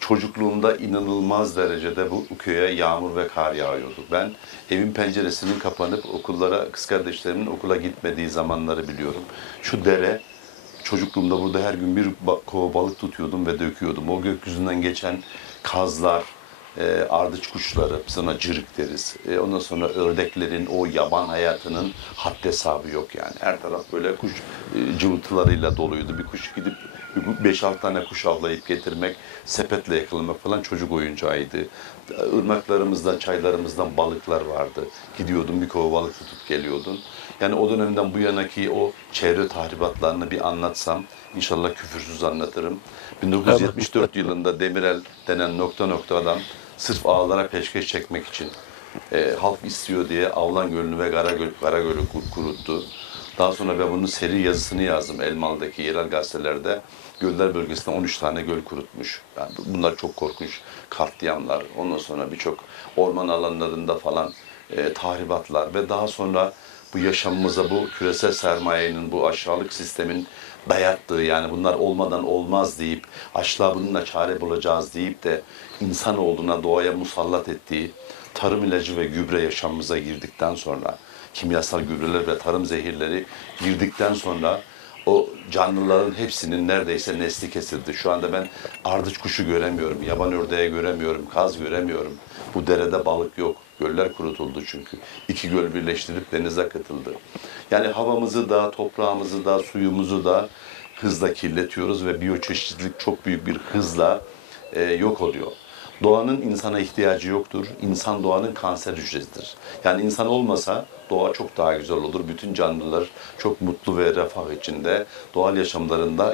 Çocukluğumda inanılmaz derecede bu köye yağmur ve kar yağıyordu. Ben evin penceresinin kapanıp okullara, kız kardeşlerimin okula gitmediği zamanları biliyorum. Şu dere, çocukluğumda burada her gün bir kova balık tutuyordum ve döküyordum. O gökyüzünden geçen kazlar, ardıç kuşları, biz ona cırık deriz. Ondan sonra ördeklerin, o yaban hayatının haddi hesabı yok yani. Her taraf böyle kuş cıvıltılarıyla doluydu. Bir kuş gidip 5-6 tane kuş avlayıp getirmek, sepetle yakalamak falan çocuk oyuncağıydı. Irmaklarımızdan, çaylarımızdan balıklar vardı. Gidiyordun bir kova balık tutup geliyordun. Yani o dönemden bu yanaki o çevre tahribatlarını bir anlatsam, inşallah küfürsüz anlatırım. 1974 yılında Demirel denen nokta adam sırf ağlara peşkeş çekmek için halk istiyor diye Avlan Gölü'nü ve Karagöl'ü kuruttu. Daha sonra ben bunun seri yazısını yazdım Elmalı'daki yerel gazetelerde. Göller bölgesinde 13 tane göl kurutmuş. Yani bunlar çok korkunç katliamlar. Ondan sonra birçok orman alanlarında falan tahribatlar ve daha sonra bu yaşamımıza bu küresel sermayenin, bu aşağılık sistemin dayattığı, yani bunlar olmadan olmaz deyip açlığa bununla çare bulacağız deyip de insanoğluna, doğaya musallat ettiği tarım ilacı ve gübre yaşamımıza girdikten sonra, kimyasal gübreler ve tarım zehirleri girdikten sonra o canlıların hepsinin neredeyse nesli kesildi. Şu anda ben ardıç kuşu göremiyorum, yaban ördeği göremiyorum, kaz göremiyorum. Bu derede balık yok. Göller kurutuldu çünkü. 2 göl birleştirip denize katıldı. Yani havamızı da, toprağımızı da, suyumuzu da hızla kirletiyoruz ve biyoçeşitlilik çok büyük bir hızla yok oluyor. Doğanın insana ihtiyacı yoktur. İnsan doğanın kanser hücresidir. Yani insan olmasa doğa çok daha güzel olur. Bütün canlılar çok mutlu ve refah içinde doğal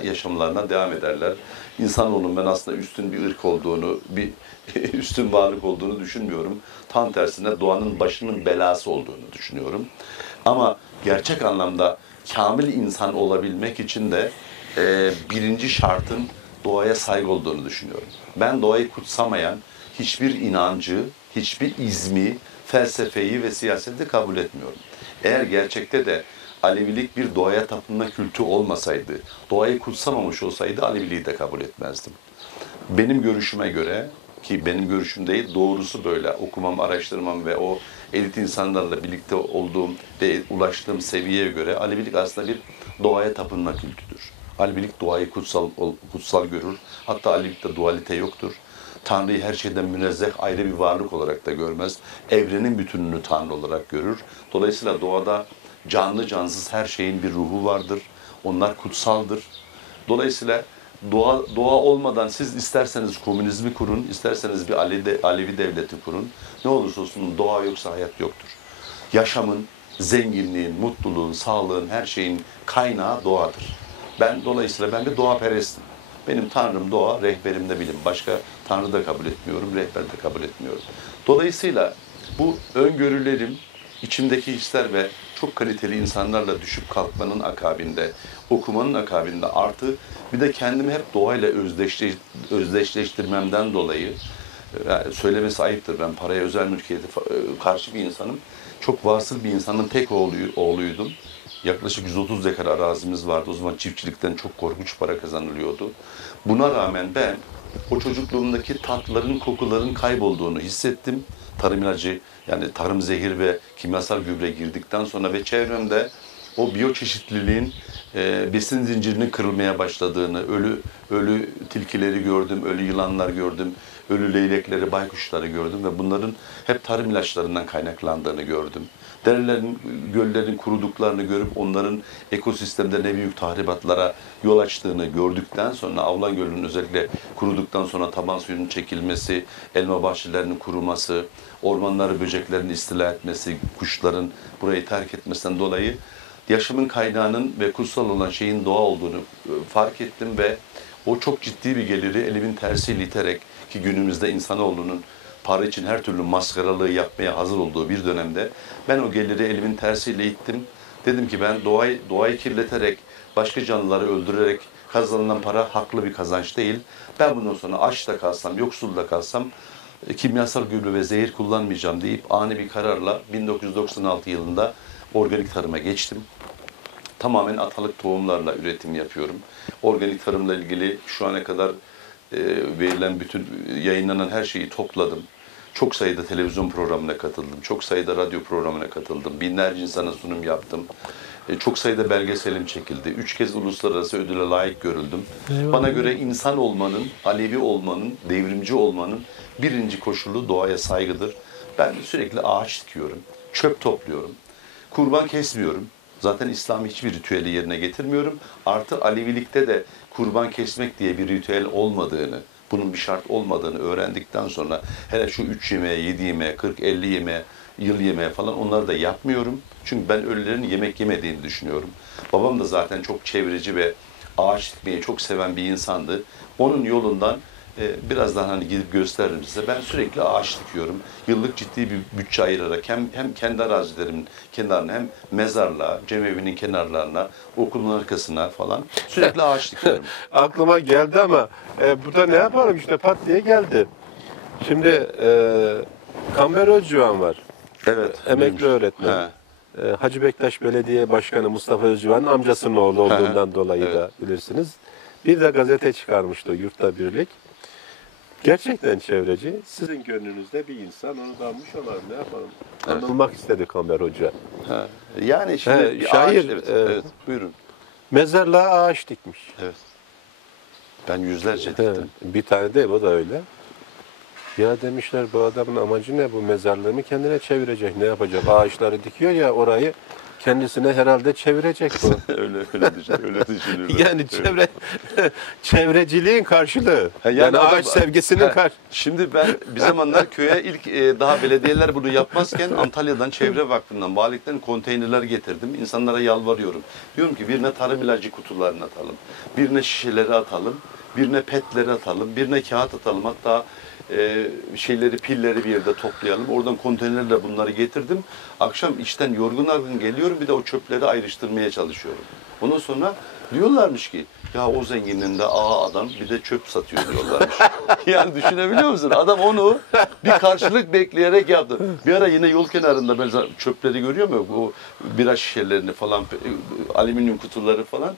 yaşamlarına devam ederler. İnsanoğlunun ben aslında üstün bir ırk olduğunu, bir üstün varlık olduğunu düşünmüyorum. Tam tersine doğanın başının belası olduğunu düşünüyorum. Ama gerçek anlamda kamil insan olabilmek için de birinci şartın doğaya saygı olduğunu düşünüyorum. Ben doğayı kutsamayan hiçbir inancı, hiçbir izmi, felsefeyi ve siyaseti kabul etmiyorum. Eğer gerçekte de Alevilik bir doğaya tapınma kültü olmasaydı, doğayı kutsamamış olsaydı Aleviliği de kabul etmezdim. Benim görüşüme göre, ki benim görüşüm değil, doğrusu böyle okumam, araştırmam ve o elit insanlarla birlikte olduğum ve ulaştığım seviyeye göre Alevilik aslında bir doğaya tapınma kültüdür. Alevilik doğayı kutsal görür. Hatta Alevilikte dualite yoktur. Tanrı'yı her şeyden münezzeh ayrı bir varlık olarak da görmez. Evrenin bütününü Tanrı olarak görür. Dolayısıyla doğada canlı cansız her şeyin bir ruhu vardır. Onlar kutsaldır. Dolayısıyla doğa olmadan siz isterseniz komünizmi kurun, isterseniz bir Alevi devleti kurun. Ne olursa olsun doğa yoksa hayat yoktur. Yaşamın, zenginliğin, mutluluğun, sağlığın, her şeyin kaynağı doğadır. Dolayısıyla ben bir doğaperestim. Benim tanrım doğa, rehberim de bilim. Başka tanrı da kabul etmiyorum, rehber de kabul etmiyorum. Dolayısıyla bu öngörülerim, içimdeki hisler ve çok kaliteli insanlarla düşüp kalkmanın akabinde, okumanın akabinde artı bir de kendimi hep doğayla özdeşleştirmemden dolayı, yani söylemesi ayıptır, ben paraya, özel mülkiyete karşı bir insanım. Çok vasıl bir insanın tek oğluydum. Yaklaşık 130 dekar arazimiz vardı. O zaman çiftçilikten çok korkunç para kazanılıyordu. Buna rağmen ben o çocukluğumdaki tatların, kokuların kaybolduğunu hissettim. Tarım ilacı, yani tarım zehir ve kimyasal gübre girdikten sonra ve çevremde o biyoçeşitliliğin besin zincirinin kırılmaya başladığını, ölü tilkileri gördüm, ölü yılanlar gördüm, ölü leylekleri, baykuşları gördüm ve bunların hep tarım ilaçlarından kaynaklandığını gördüm. Derelerin, göllerin kuruduklarını görüp onların ekosistemde ne büyük tahribatlara yol açtığını gördükten sonra, Avlan Gölü'nün özellikle kuruduktan sonra taban suyunun çekilmesi, elma bahçelerinin kuruması, ormanları böceklerin istila etmesi, kuşların burayı terk etmesinden dolayı yaşamın kaynağının ve kutsal olan şeyin doğa olduğunu fark ettim ve o çok ciddi bir geliri elimin tersiyle iterek, ki günümüzde insanoğlunun para için her türlü maskaralığı yapmaya hazır olduğu bir dönemde ben o geliri elimin tersiyle ittim. Dedim ki ben doğayı kirleterek, başka canlıları öldürerek kazanılan para haklı bir kazanç değil. Ben bundan sonra aç da kalsam, yoksul da kalsam kimyasal gübre ve zehir kullanmayacağım deyip ani bir kararla 1996 yılında organik tarıma geçtim. Tamamen atalık tohumlarla üretim yapıyorum. Organik tarımla ilgili şu ana kadar verilen bütün yayınlanan her şeyi topladım. Çok sayıda televizyon programına katıldım. Çok sayıda radyo programına katıldım. Binlerce insana sunum yaptım. Çok sayıda belgeselim çekildi. 3 kez uluslararası ödüle layık görüldüm. Eyvallah. Bana göre insan olmanın, Alevi olmanın, devrimci olmanın birinci koşulu doğaya saygıdır. Ben sürekli ağaç dikiyorum, çöp topluyorum, kurban kesmiyorum. Zaten İslam hiçbir ritüeli yerine getirmiyorum. Artı Alevilikte de kurban kesmek diye bir ritüel olmadığını, bunun bir şart olmadığını öğrendikten sonra hele şu 3 yemeğe, 7 yemeğe, 40, 50 yemeğe, yıl yemeğe falan onları da yapmıyorum. Çünkü ben ölülerin yemek yemediğini düşünüyorum. Babam da zaten çok çevreci ve ağaç dikmeyi çok seven bir insandı. Onun yolundan birazdan hani gidip gösteririm size. Ben sürekli ağaç dikiyorum. Yıllık ciddi bir bütçe ayırarak hem kendi arazilerimin kenarına hem mezarlığa, cemevinin kenarlarına, okulun arkasına falan sürekli ağaç dikiyorum. Aklıma geldi ama burada ne yapalım işte pat diye geldi. Şimdi Kamber Özcüvan var. Evet. Emekli öğretmen. He. Hacı Bektaş Belediye Başkanı Mustafa Özcüvan'ın amcasının oğlu olduğundan dolayı Evet. da bilirsiniz. Bir de gazete çıkarmıştı Yurtta Birlik. Gerçekten çevreci. Sizin gönlünüzde bir insan, onu da almış olalım, ne yapalım. Evet. Anılmak istedi Kamber Hoca. Ha. Yani şimdi He, bir şair, ağaç, evet, evet. buyurun. Mezarlığa ağaç dikmiş. Evet. Ben yüzlerce He, diktim. bir tane de o da öyle. Ya demişler bu adamın amacı ne, bu mezarlığını kendine çevirecek, ne yapacak? Ağaçları dikiyor ya, orayı kendisine herhalde çevirecek bu. öyle düşünürler. Yani çevreciliğin karşılığı. Ha, yani adam- ağaç sevgisinin Ha, karşılığı. Şimdi ben bir zamanlar köye ilk daha belediyeler bunu yapmazken Antalya'dan Çevre Vakfı'ndan valilikten konteynerler getirdim. İnsanlara yalvarıyorum. Diyorum ki birine tarım ilacı kutularını atalım. Birine şişeleri atalım. Birine petleri atalım. Birine kağıt atalım. Hatta pilleri bir yerde toplayalım. Oradan konteynerle bunları getirdim. Akşam işten yorgun argın geliyorum. Bir de o çöpleri ayrıştırmaya çalışıyorum. Ondan sonra Diyorlarmış ki ya o zenginin de adam bir de çöp satıyor diyorlarmış. Yani düşünebiliyor musun? Adam onu bir karşılık bekleyerek yaptı. Bir ara yine yol kenarında ben çöpleri görüyor mu? Bu bira şişelerini falan, alüminyum kutuları falan,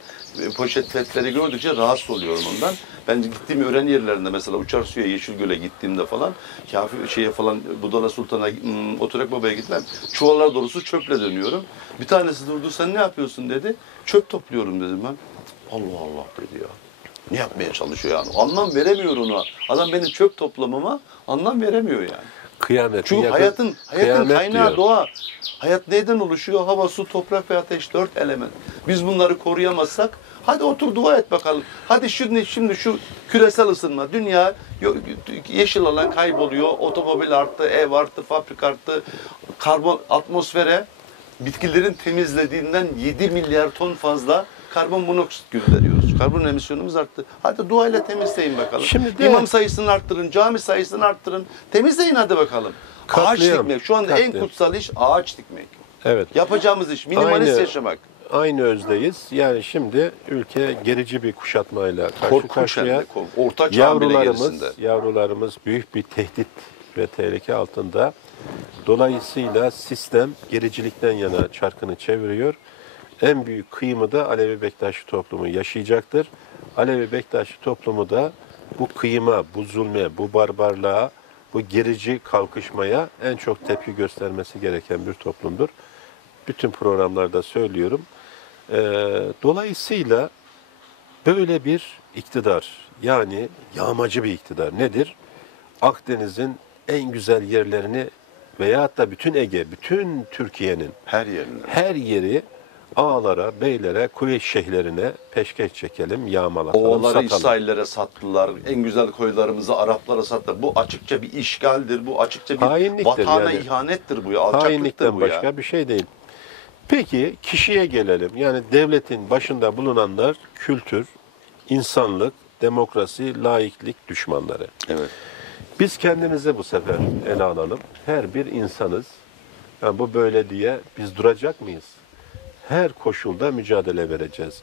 poşet petleri gördükçe rahatsız oluyorum ondan. Ben gittiğim öğren yerlerinde mesela Uçarsu'ya, Yeşilgöl'e gittiğimde falan, Kafi şeye falan, Budala Sultan'a, Oturak Baba'ya gitmem. Çuvallar dolusu çöple dönüyorum. Bir tanesi durdu, sen ne yapıyorsun dedi. Çöp topluyorum dedim ben. Allah Allah dedi ya. Ne yapmaya çalışıyor yani? Anlam veremiyor ona. Adam benim çöp toplamama anlam veremiyor yani. Kıyamet. Çünkü hayatın kıyamet kaynağı diyor. doğa. Hayat neyden oluşuyor? Hava, su, toprak ve ateş, 4 element. Biz bunları koruyamazsak hadi otur dua et bakalım. Hadi şimdi şu küresel ısınma, dünya yeşil alan kayboluyor, otomobil arttı, ev arttı, fabrika arttı, karbon atmosfere bitkilerin temizlediğinden 7 milyar ton fazla karbon monoksit gönderiyoruz. Karbon emisyonumuz arttı. Hadi duayla temizleyin bakalım. Şimdi de- İmam sayısını arttırın, cami sayısını arttırın. Temizleyin hadi bakalım. Ağaç Katliam, dikmek. Şu anda en katliam. kutsal iş ağaç dikmek. Evet. Yapacağımız iş minimalist Aynı- yaşamak. Aynı özdeyiz. Yani şimdi ülke gerici bir kuşatmayla karşı Korkunç hem karşıya. de Orta çağın bile Yavrularımız, gerisinde. yavrularımız büyük bir tehdit ve tehlike altında. Dolayısıyla sistem gericilikten yana çarkını çeviriyor. En büyük kıyımı da Alevi Bektaşi toplumu yaşayacaktır. Alevi Bektaşi toplumu da bu kıyıma, bu zulme, bu barbarlığa, bu gerici kalkışmaya en çok tepki göstermesi gereken bir toplumdur. Bütün programlarda söylüyorum. Dolayısıyla böyle bir iktidar, yani yağmacı bir iktidar nedir? Akdeniz'in en güzel yerlerini veyahut da bütün Ege, bütün Türkiye'nin Her yerinde. her yeri ağalara, beylere, koyu şeyhlerine peşkeş çekelim, yağmalatalım, Ovaları satalım. İsraillere sattılar. En güzel koylarımızı Araplara sattılar. Bu açıkça bir işgaldir. Bu açıkça bir Hainliktir vatana yani. ihanettir bu ya. Alçaklıktır Hainlikten bu ya. başka bir şey değil. Peki kişiye gelelim. Yani devletin başında bulunanlar kültür, insanlık, demokrasi, laiklik düşmanları. Evet. Biz kendimize bu sefer ele alalım. Her bir insanız. Yani bu böyle diye biz duracak mıyız? Her koşulda mücadele vereceğiz.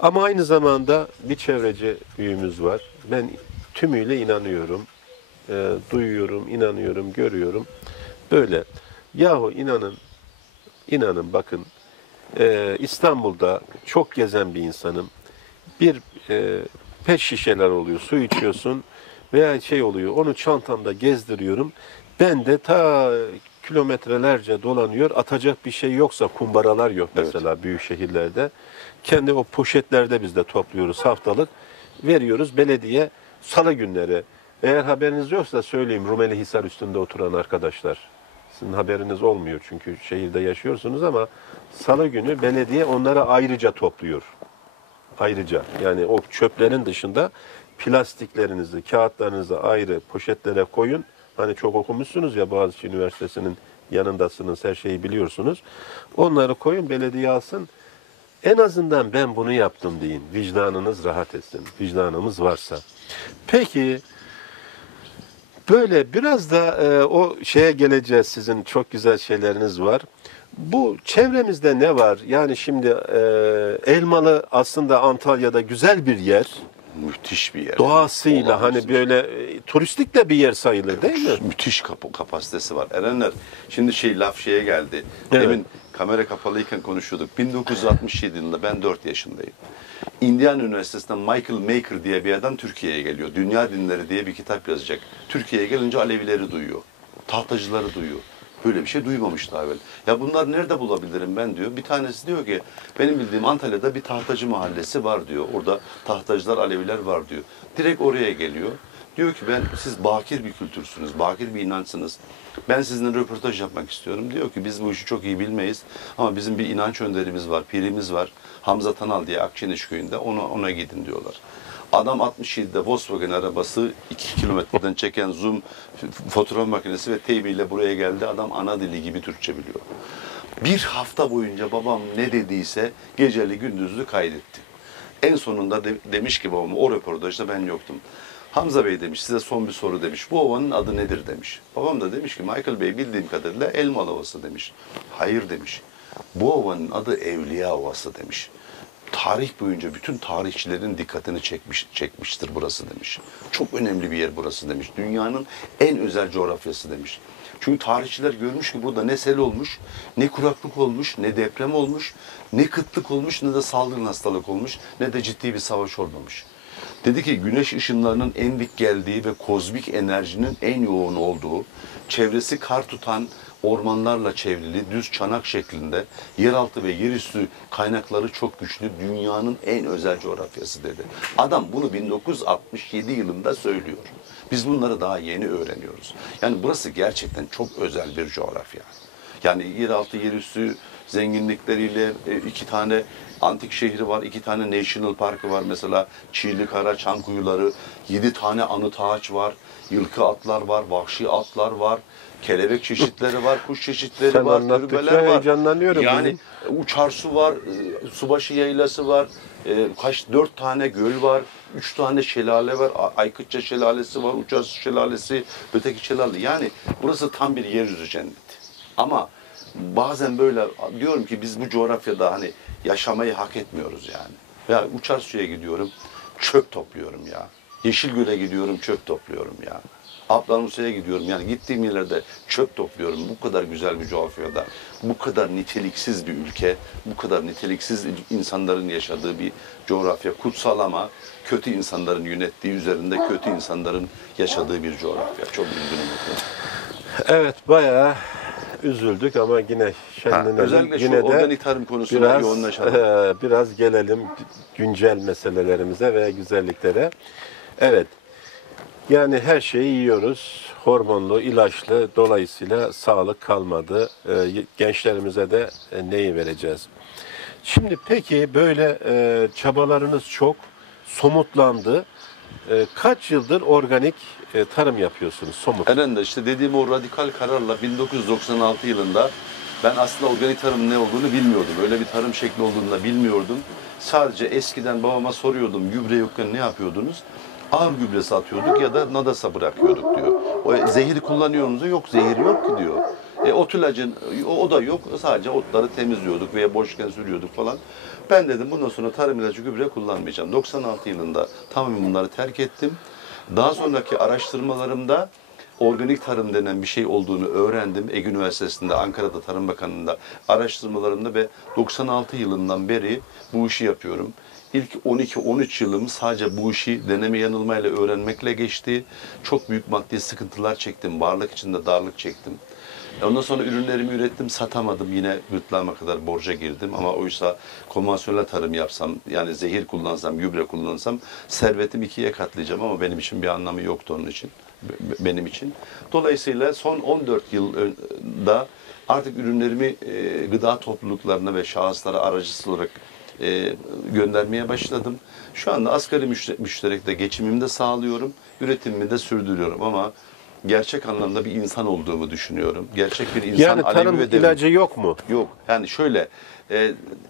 Ama aynı zamanda bir çevreci büyüğümüz var. Ben tümüyle inanıyorum. Duyuyorum, inanıyorum, görüyorum. Böyle. Yahu inanın bakın. İstanbul'da çok gezen bir insanım. Bir pet şişeler oluyor, su içiyorsun veya şey oluyor, onu çantamda gezdiriyorum. Ben de ta kilometrelerce dolanıyor, atacak bir şey yoksa, kumbaralar yok mesela büyük şehirlerde. Kendi o poşetlerde biz de topluyoruz haftalık, veriyoruz belediye salı günleri. Eğer haberiniz yoksa söyleyeyim, Rumelihisar üstünde oturan arkadaşlar. Sizin haberiniz olmuyor çünkü şehirde yaşıyorsunuz ama salı günü belediye onlara ayrıca topluyor. Ayrıca yani o çöplerin dışında plastiklerinizi, kağıtlarınızı ayrı poşetlere koyun. Hani çok okumuşsunuz ya, Boğaziçi Üniversitesi'nin yanındasınız, her şeyi biliyorsunuz. Onları koyun, belediye alsın. En azından ben bunu yaptım deyin. Vicdanınız rahat etsin. Vicdanımız varsa. Peki böyle biraz da o şeye geleceğiz. Sizin çok güzel şeyleriniz var. Bu çevremizde ne var? Yani şimdi Elmalı aslında Antalya'da güzel bir yer. Müthiş bir yer. Doğasıyla Olağanüstü. hani böyle turistik de bir yer sayılır değil mi? Müthiş kapasitesi var. Erenler, şimdi laf şeye geldi. Evet. Demin kamera kapalıyken konuşuyorduk. 1967 yılında ben 4 yaşındayım. Indiana Üniversitesi'nden Michael Maker diye bir adam Türkiye'ye geliyor. Dünya Dinleri diye bir kitap yazacak. Türkiye'ye gelince Alevileri duyuyor. Tahtacıları duyuyor. Böyle bir şey duymamış daha evvel. Ya bunlar nerede bulabilirim ben diyor. Bir tanesi diyor ki benim bildiğim Antalya'da bir tahtacı mahallesi var diyor. Orada tahtacılar, Aleviler var diyor. Direkt oraya geliyor. Diyor ki siz bakir bir kültürsünüz, bakir bir inançsınız. Ben sizinle röportaj yapmak istiyorum. Diyor ki biz bu işi çok iyi bilmeyiz ama bizim bir inanç önderimiz var, pirimiz var. Hamza Tanal diye Akçeniş köyünde ona gidin diyorlar. Adam 67'de Volkswagen arabası 2 kilometreden çeken zoom fotoğraf makinesi ve teybiyle buraya geldi. Adam ana dili gibi Türkçe biliyor. Bir hafta boyunca babam ne dediyse geceli gündüzlü kaydetti. En sonunda demiş ki babam, o röportajda ben yoktum. Hamza Bey demiş, size son bir soru demiş. Bu ovanın adı nedir demiş. Babam da demiş ki Michael Bey bildiğim kadarıyla Elmalı Ovası demiş. Hayır demiş. Bu ovanın adı Evliya Ovası demiş. tarih boyunca bütün tarihçilerin dikkatini çekmiştir burası demiş. Çok önemli bir yer burası demiş. Dünyanın en özel coğrafyası demiş. Çünkü tarihçiler görmüş ki burada ne sel olmuş, ne kuraklık olmuş, ne deprem olmuş, ne kıtlık olmuş, ne de salgın hastalık olmuş, ne de ciddi bir savaş olmamış. Dedi ki güneş ışınlarının en dik geldiği ve kozmik enerjinin en yoğun olduğu, çevresi kar tutan ormanlarla çevrili düz çanak şeklinde yeraltı ve yerüstü kaynakları çok güçlü dünyanın en özel coğrafyası dedi. Adam bunu 1967 yılında söylüyor. Biz bunları daha yeni öğreniyoruz. Yani burası gerçekten çok özel bir coğrafya. Yani yeraltı yerüstü zenginlikleriyle 2 tane antik şehri var, 2 tane national parkı var. Mesela Çiğlikara, Çankuyuları, 7 tane anıt ağaç var, yılkı atlar var, vahşi atlar var, kelebek çeşitleri var, kuş çeşitleri Sen var, anlattıkça türbeler var. heyecanlanıyorum. Yani uçar su var, subaşı yaylası var, 4 tane göl var, 3 tane şelale var, Aykıtça şelalesi var, Uçarsu şelalesi, öteki şelale. Yani burası tam bir yeryüzü cenneti. Ama bazen böyle diyorum ki biz bu coğrafyada hani yaşamayı hak etmiyoruz yani. Ya Uçarsu'ya gidiyorum, çöp topluyorum ya. Yeşilgöl'e gidiyorum, çöp topluyorum ya. Ablanusa'ya gidiyorum yani gittiğim yerlerde çöp topluyorum. Bu kadar güzel bir coğrafyada, bu kadar niteliksiz bir ülke, bu kadar niteliksiz insanların yaşadığı bir coğrafya. Kutsal ama kötü insanların yönettiği, üzerinde kötü insanların yaşadığı bir coğrafya. Çok üzgünüm. Evet, bayağı üzüldük ama yine şenlenelim. Özellikle yine şu organik tarım konusuna biraz, yoğunlaşalım. biraz gelelim güncel meselelerimize ve güzelliklere. Evet, yani her şeyi yiyoruz. Hormonlu, ilaçlı, dolayısıyla sağlık kalmadı. Gençlerimize de neyi vereceğiz? Şimdi peki böyle çabalarınız çok somutlandı. Kaç yıldır organik tarım yapıyorsunuz somut? Eren işte dediğim o radikal kararla 1996 yılında ben aslında organik tarımın ne olduğunu bilmiyordum. Öyle bir tarım şekli olduğunu da bilmiyordum. Sadece eskiden babama soruyordum gübre yokken ne yapıyordunuz? Ağır gübresi atıyorduk ya da nadasa bırakıyorduk diyor. O zehir kullanıyor musunuz? Yok zehir yok ki diyor. Ot ilacın o da yok. Sadece otları temizliyorduk veya boşken sürüyorduk falan. Ben dedim bundan sonra tarım ilacı gübre kullanmayacağım. 96 yılında tamamen bunları terk ettim. Daha sonraki araştırmalarımda organik tarım denen bir şey olduğunu öğrendim. Ege Üniversitesi'nde, Ankara'da Tarım Bakanlığı'nda araştırmalarımda ve 96 yılından beri bu işi yapıyorum. İlk 12-13 yılım sadece bu işi deneme yanılmayla öğrenmekle geçti. Çok büyük maddi sıkıntılar çektim. Varlık içinde darlık çektim. Ondan sonra ürünlerimi ürettim, satamadım. Yine gırtlağıma kadar borca girdim. Ama oysa konvansiyonel tarım yapsam, yani zehir kullansam, gübre kullansam servetimi 2'ye katlayacağım ama benim için bir anlamı yoktu onun için. Benim için. Dolayısıyla son 14 yılda artık ürünlerimi gıda topluluklarına ve şahıslara aracısız olarak göndermeye başladım. Şu anda asgari müşterekte geçimimi de sağlıyorum, üretimimi de sürdürüyorum ama gerçek anlamda bir insan olduğumu düşünüyorum. Gerçek bir insan. Yani tarım ilacı yok mu? Yok. Yani şöyle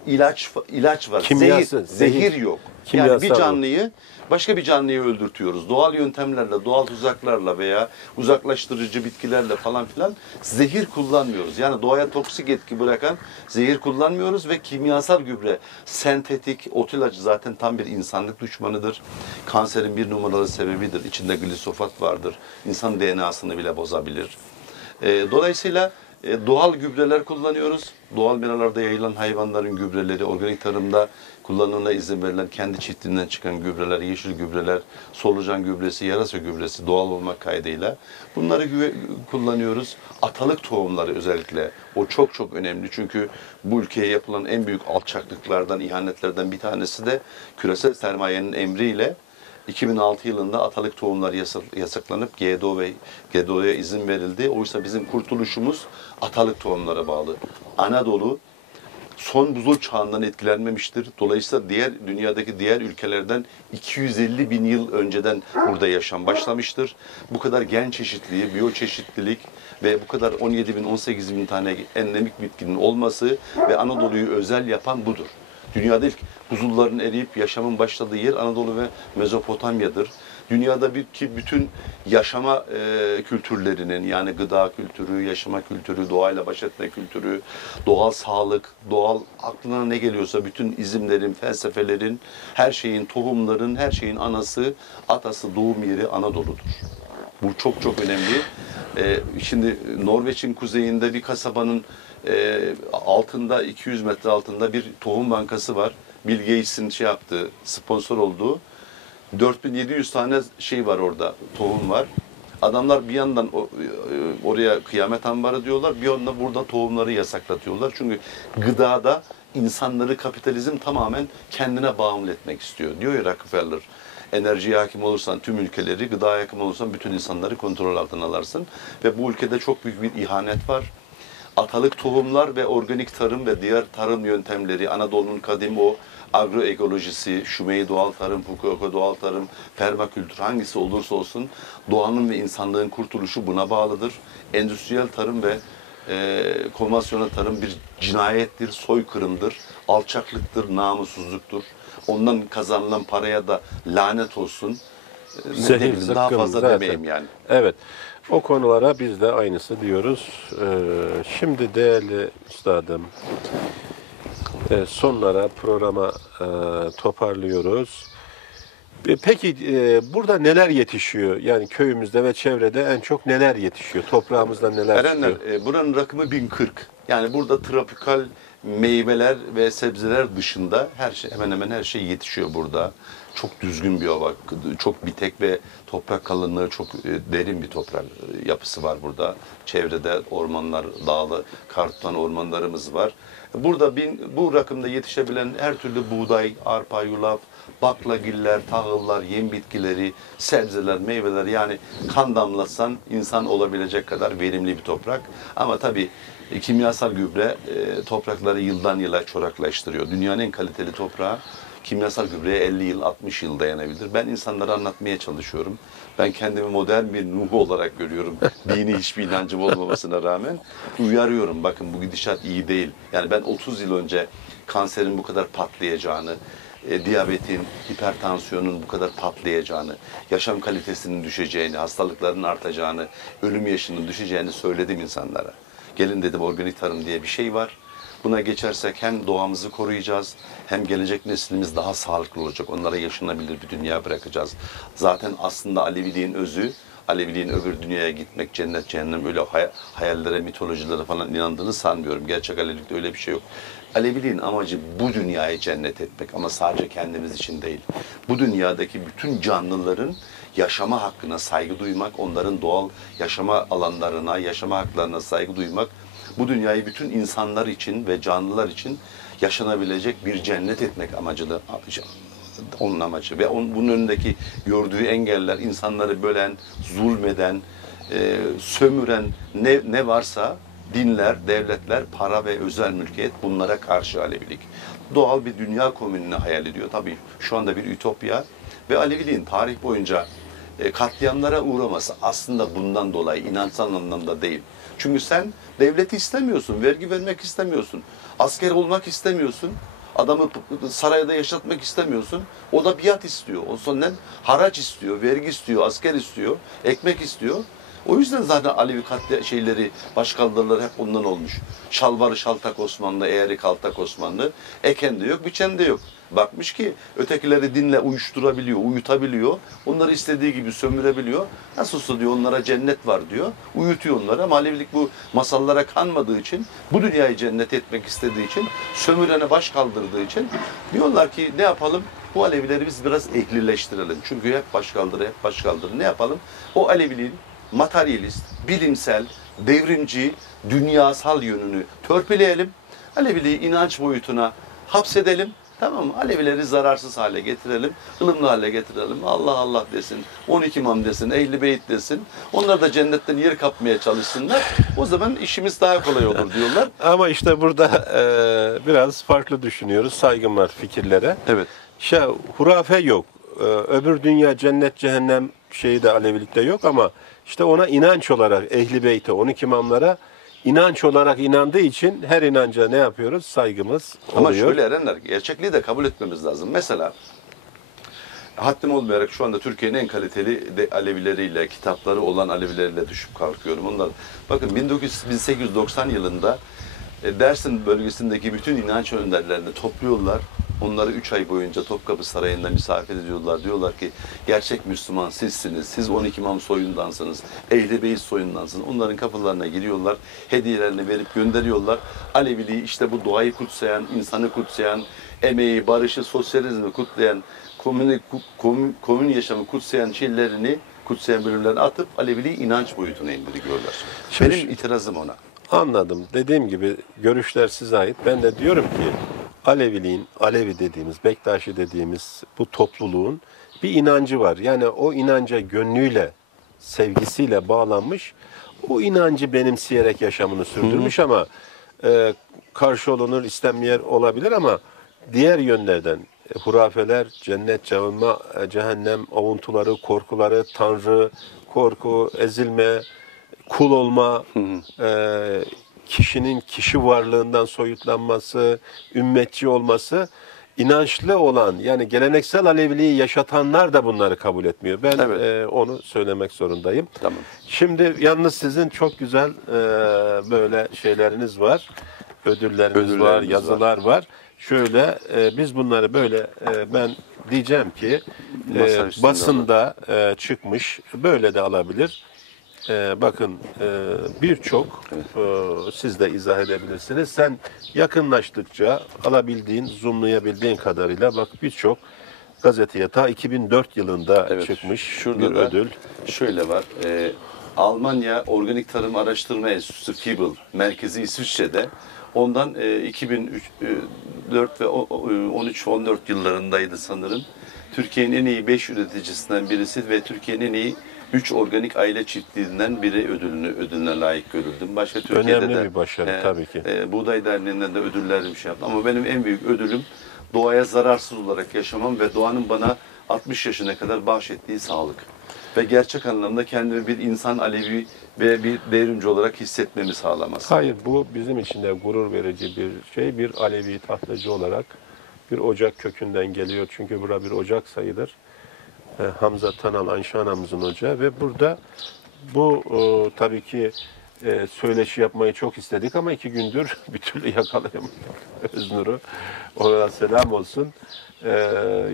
ilaç var. Kimyası, zehir yok. Kimyasal Yani bir canlıyı başka bir canlıyı öldürtüyoruz. Doğal yöntemlerle, doğal tuzaklarla veya uzaklaştırıcı bitkilerle falan filan zehir kullanmıyoruz. Yani doğaya toksik etki bırakan zehir kullanmıyoruz ve kimyasal gübre, sentetik ot ilacı zaten tam bir insanlık düşmanıdır. Kanserin bir numaralı sebebidir. İçinde glisofat vardır. İnsan DNA'sını bile bozabilir. Dolayısıyla doğal gübreler kullanıyoruz. Doğal meralarda yayılan hayvanların gübreleri, organik tarımda kullanımına izin verilen kendi çiftliğinden çıkan gübreler, yeşil gübreler, solucan gübresi, yarasa gübresi doğal olmak kaydıyla bunları kullanıyoruz. Atalık tohumları özellikle o çok çok önemli. Çünkü bu ülkeye yapılan en büyük alçaklıklardan, ihanetlerden bir tanesi de küresel sermayenin emriyle 2006 yılında atalık tohumlar yasaklanıp GDO'ya izin verildi. Oysa bizim kurtuluşumuz atalık tohumlara bağlı. Anadolu son buzul çağından etkilenmemiştir. Dolayısıyla dünyadaki diğer ülkelerden 250 bin yıl önceden burada yaşam başlamıştır. Bu kadar gen çeşitliliği, biyoçeşitlilik ve bu kadar 17 bin, 18 bin tane endemik bitkinin olması ve Anadolu'yu özel yapan budur. Dünyada ilk buzulların eriyip yaşamın başladığı yer Anadolu ve Mezopotamya'dır. Dünyada bütün yaşama kültürlerinin, yani gıda kültürü, yaşama kültürü, doğayla baş etme kültürü, doğal sağlık, doğal aklına ne geliyorsa bütün izimlerin, felsefelerin, her şeyin, tohumların, her şeyin anası, atası, doğum yeri Anadolu'dur. Bu çok çok önemli. Şimdi Norveç'in kuzeyinde bir kasabanın altında, 200 metre altında bir tohum bankası var. Bill Gates'in yaptığı, sponsor olduğu 4700 tane şey var orada, tohum var. Adamlar bir yandan oraya kıyamet ambarı diyorlar, bir yandan burada tohumları yasaklatıyorlar. Çünkü gıdada insanları kapitalizm tamamen kendine bağımlı etmek istiyor. Diyor ya Rockefeller, enerjiye hakim olursan tüm ülkeleri, gıdaya hakim olursan bütün insanları kontrol altına alarsın. Ve bu ülkede çok büyük bir ihanet var. Atalık tohumlar ve organik tarım ve diğer tarım yöntemleri, Anadolu'nun kadim o agroekolojisi, Şumey doğal tarım, Fukuoka doğal tarım, permakültür hangisi olursa olsun doğanın ve insanlığın kurtuluşu buna bağlıdır. Endüstriyel tarım ve konvansiyonel tarım bir cinayettir, soykırımdır, alçaklıktır, namussuzluktur. Ondan kazanılan paraya da lanet olsun. Zehir, Daha zıkkım fazla zaten. demeyeyim yani. Evet. O konulara biz de aynısı diyoruz. Şimdi değerli üstadım, sonlara programa toparlıyoruz. Peki burada neler yetişiyor? Yani köyümüzde ve çevrede en çok neler yetişiyor? Toprağımızda neler Erenler, çıkıyor? buranın rakımı 1040. Yani burada tropikal meyveler ve sebzeler dışında her şey, hemen hemen her şey yetişiyor burada. Çok düzgün bir ova, çok bitek ve toprak kalınlığı çok derin bir toprak yapısı var burada. Çevrede ormanlar, dağlı, kartutan ormanlarımız var. Burada bu rakımda yetişebilen her türlü buğday, arpa, yulaf, baklagiller, tahıllar, yem bitkileri, sebzeler, meyveler, yani kan damlatsan insan olabilecek kadar verimli bir toprak. Ama tabii kimyasal gübre toprakları yıldan yıla çoraklaştırıyor. Dünyanın en kaliteli toprağı kimyasal gübreye 50 yıl, 60 yıl dayanabilir. Ben insanlara anlatmaya çalışıyorum. Ben kendimi modern bir Nuh olarak görüyorum. Dini hiçbir inancım olmamasına rağmen uyarıyorum. Bakın bu gidişat iyi değil. Yani ben 30 yıl önce kanserin bu kadar patlayacağını, diyabetin, hipertansiyonun bu kadar patlayacağını, yaşam kalitesinin düşeceğini, hastalıkların artacağını, ölüm yaşının düşeceğini söyledim insanlara. Gelin dedim, organik tarım diye bir şey var. Buna geçersek hem doğamızı koruyacağız, hem gelecek neslimiz daha sağlıklı olacak. Onlara yaşanabilir bir dünya bırakacağız. Zaten aslında Aleviliğin özü, Aleviliğin öbür dünyaya gitmek, cennet, cehennem, öyle hayallere, mitolojilere falan inandığını sanmıyorum. Gerçek Alevilikte öyle bir şey yok. Aleviliğin amacı bu dünyayı cennet etmek, ama sadece kendimiz için değil. Bu dünyadaki bütün canlıların yaşama hakkına saygı duymak, onların doğal yaşama alanlarına, yaşama haklarına saygı duymak, bu dünyayı bütün insanlar için ve canlılar için yaşanabilecek bir cennet etmek amacıdır. Onun amacı ve bunun önündeki gördüğü engeller, insanları bölen, zulmeden, sömüren ne varsa, dinler, devletler, para ve özel mülkiyet, bunlara karşı Alevilik. Doğal bir dünya komününü hayal ediyor. Tabii şu anda bir ütopya ve Aleviliğin tarih boyunca katliamlara uğraması aslında bundan dolayı, inançsal anlamda değil. Çünkü sen devleti istemiyorsun, vergi vermek istemiyorsun, asker olmak istemiyorsun, adamı sarayda yaşatmak istemiyorsun. O da biat istiyor. O senden haraç istiyor, vergi istiyor, asker istiyor, ekmek istiyor. O yüzden zaten Alevi şeyleri, başkaldırıları hep ondan olmuş. Şalvarı şaltak Osmanlı, eğeri kaltak Osmanlı. Eken de yok, biçen de yok. Bakmış ki ötekileri dinle uyuşturabiliyor, uyutabiliyor. Onları istediği gibi sömürebiliyor. Nasılsa diyor onlara cennet var diyor. Uyutuyor onları, ama Alevilik bu masallara kanmadığı için, bu dünyayı cennet etmek istediği için, sömürene baş kaldırdığı için diyorlar ki ne yapalım? Bu Alevileri biz biraz ehlileştirelim. Çünkü hep baş kaldırı, hep baş kaldırı. Ne yapalım? O Aleviliğin materyalist, bilimsel, devrimci, dünyasal yönünü törpüleyelim. Aleviliği inanç boyutuna hapsedelim. Tamam mı? Alevileri zararsız hale getirelim, ılımlı hale getirelim. Allah Allah desin, 12 imam desin, Ehl-i Beyt desin. Onlar da cennetten yer kapmaya çalışsınlar. O zaman işimiz daha kolay olur diyorlar. Ama işte burada biraz farklı düşünüyoruz. Saygım var fikirlere. Evet. Hurafe yok. Öbür dünya, cennet, cehennem şeyi de Alevilikte yok, ama işte ona inanç olarak, Ehl-i Beyt'e, 12 imamlara inanç olarak inandığı için her inanca ne yapıyoruz? Saygımız oluyor. Ama şöyle Erenler, gerçekliği de kabul etmemiz lazım. Mesela haddim olmayarak şu anda Türkiye'nin en kaliteli de Alevileriyle, kitapları olan Alevileriyle düşüp kalkıyorum. Onlar, bakın 1890 yılında Dersim bölgesindeki bütün inanç önderlerini topluyorlar. Onları 3 ay boyunca Topkapı Sarayı'nda misafir ediyorlar. Diyorlar ki gerçek Müslüman sizsiniz. Siz 12 imam soyundansınız. Ehl-i Beyt soyundansınız. Onların kapılarına giriyorlar. Hediyelerini verip gönderiyorlar. Aleviliği işte bu doğayı kutsayan, insanı kutsayan, emeği, barışı, sosyalizmi kutlayan, komün yaşamı kutsayan şeylerini, kutsayan bölümlerini atıp Aleviliği inanç boyutuna indiriyorlar. Şimdi Benim itirazım ona. Anladım. Dediğim gibi görüşler size ait. Ben de diyorum ki Aleviliğin, Alevi dediğimiz, Bektaşi dediğimiz bu topluluğun bir inancı var. Yani o inanca gönlüyle, sevgisiyle bağlanmış. O inancı benimseyerek yaşamını sürdürmüş ama karşı olunur, istenmeyen olabilir ama diğer yönlerden hurafeler, cennet, cehennem, avuntuları, korkuları, tanrı, korku, ezilme, kul olma, kişinin kişi varlığından soyutlanması, ümmetçi olması, inançlı olan yani geleneksel Aleviliği yaşatanlar da bunları kabul etmiyor. Ben Evet. onu söylemek zorundayım. Tamam. Şimdi yalnız sizin çok güzel böyle şeyleriniz var, ödülleriniz var, Ödüllerimiz yazılar var. Şöyle biz bunları böyle ben diyeceğim ki Masa üstünde basında çıkmış, böyle de alabilir. Bakın birçok siz de izah edebilirsiniz. Sen yakınlaştıkça alabildiğin, zoomlayabildiğin kadarıyla bak birçok gazeteye ta 2004 yılında Evet, çıkmış şurada bir da ödül. şöyle var. Almanya Organik Tarım Araştırma Enstitüsü FIBEL merkezi İsviçre'de ondan 2004 ve 13-14 yıllarındaydı sanırım. Türkiye'nin en iyi 5 üreticisinden birisi ve Türkiye'nin en iyi 3 organik aile çiftliğinden biri ödülüne layık görüldüm. Başka Türkiye'de Önemli de bir başarı tabii ki. Buğday Derneği'nden de ödüller bir şey yaptım. Ama benim en büyük ödülüm doğaya zararsız olarak yaşamam ve doğanın bana 60 yaşına kadar bahşettiği sağlık. Ve gerçek anlamda kendimi bir insan Alevi ve bir devrimci olarak hissetmemi sağlaması. Hayır, bu bizim için de gurur verici bir şey. Bir Alevi tahtacı olarak bir ocak kökünden geliyor. Çünkü bura bir ocak sayılır. Hamza Tanal, Ayşe anamızın ocağı ve burada bu tabii ki söyleşi yapmayı çok istedik ama 2 gündür bir türlü yakalayamadık Öznur'u. Ona selam olsun.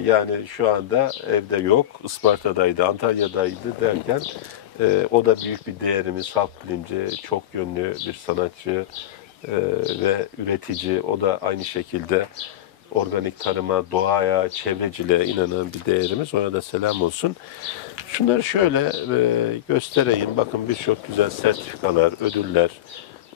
Yani şu anda evde yok. Isparta'daydı, Antalya'daydı derken o da büyük bir değerimiz, halk bilimci, çok yönlü bir sanatçı ve üretici. O da aynı şekilde organik tarıma, doğaya, çevreciliğe inanan bir değerimiz. Ona da selam olsun. Şunları şöyle göstereyim. Bakın birçok güzel sertifikalar, ödüller.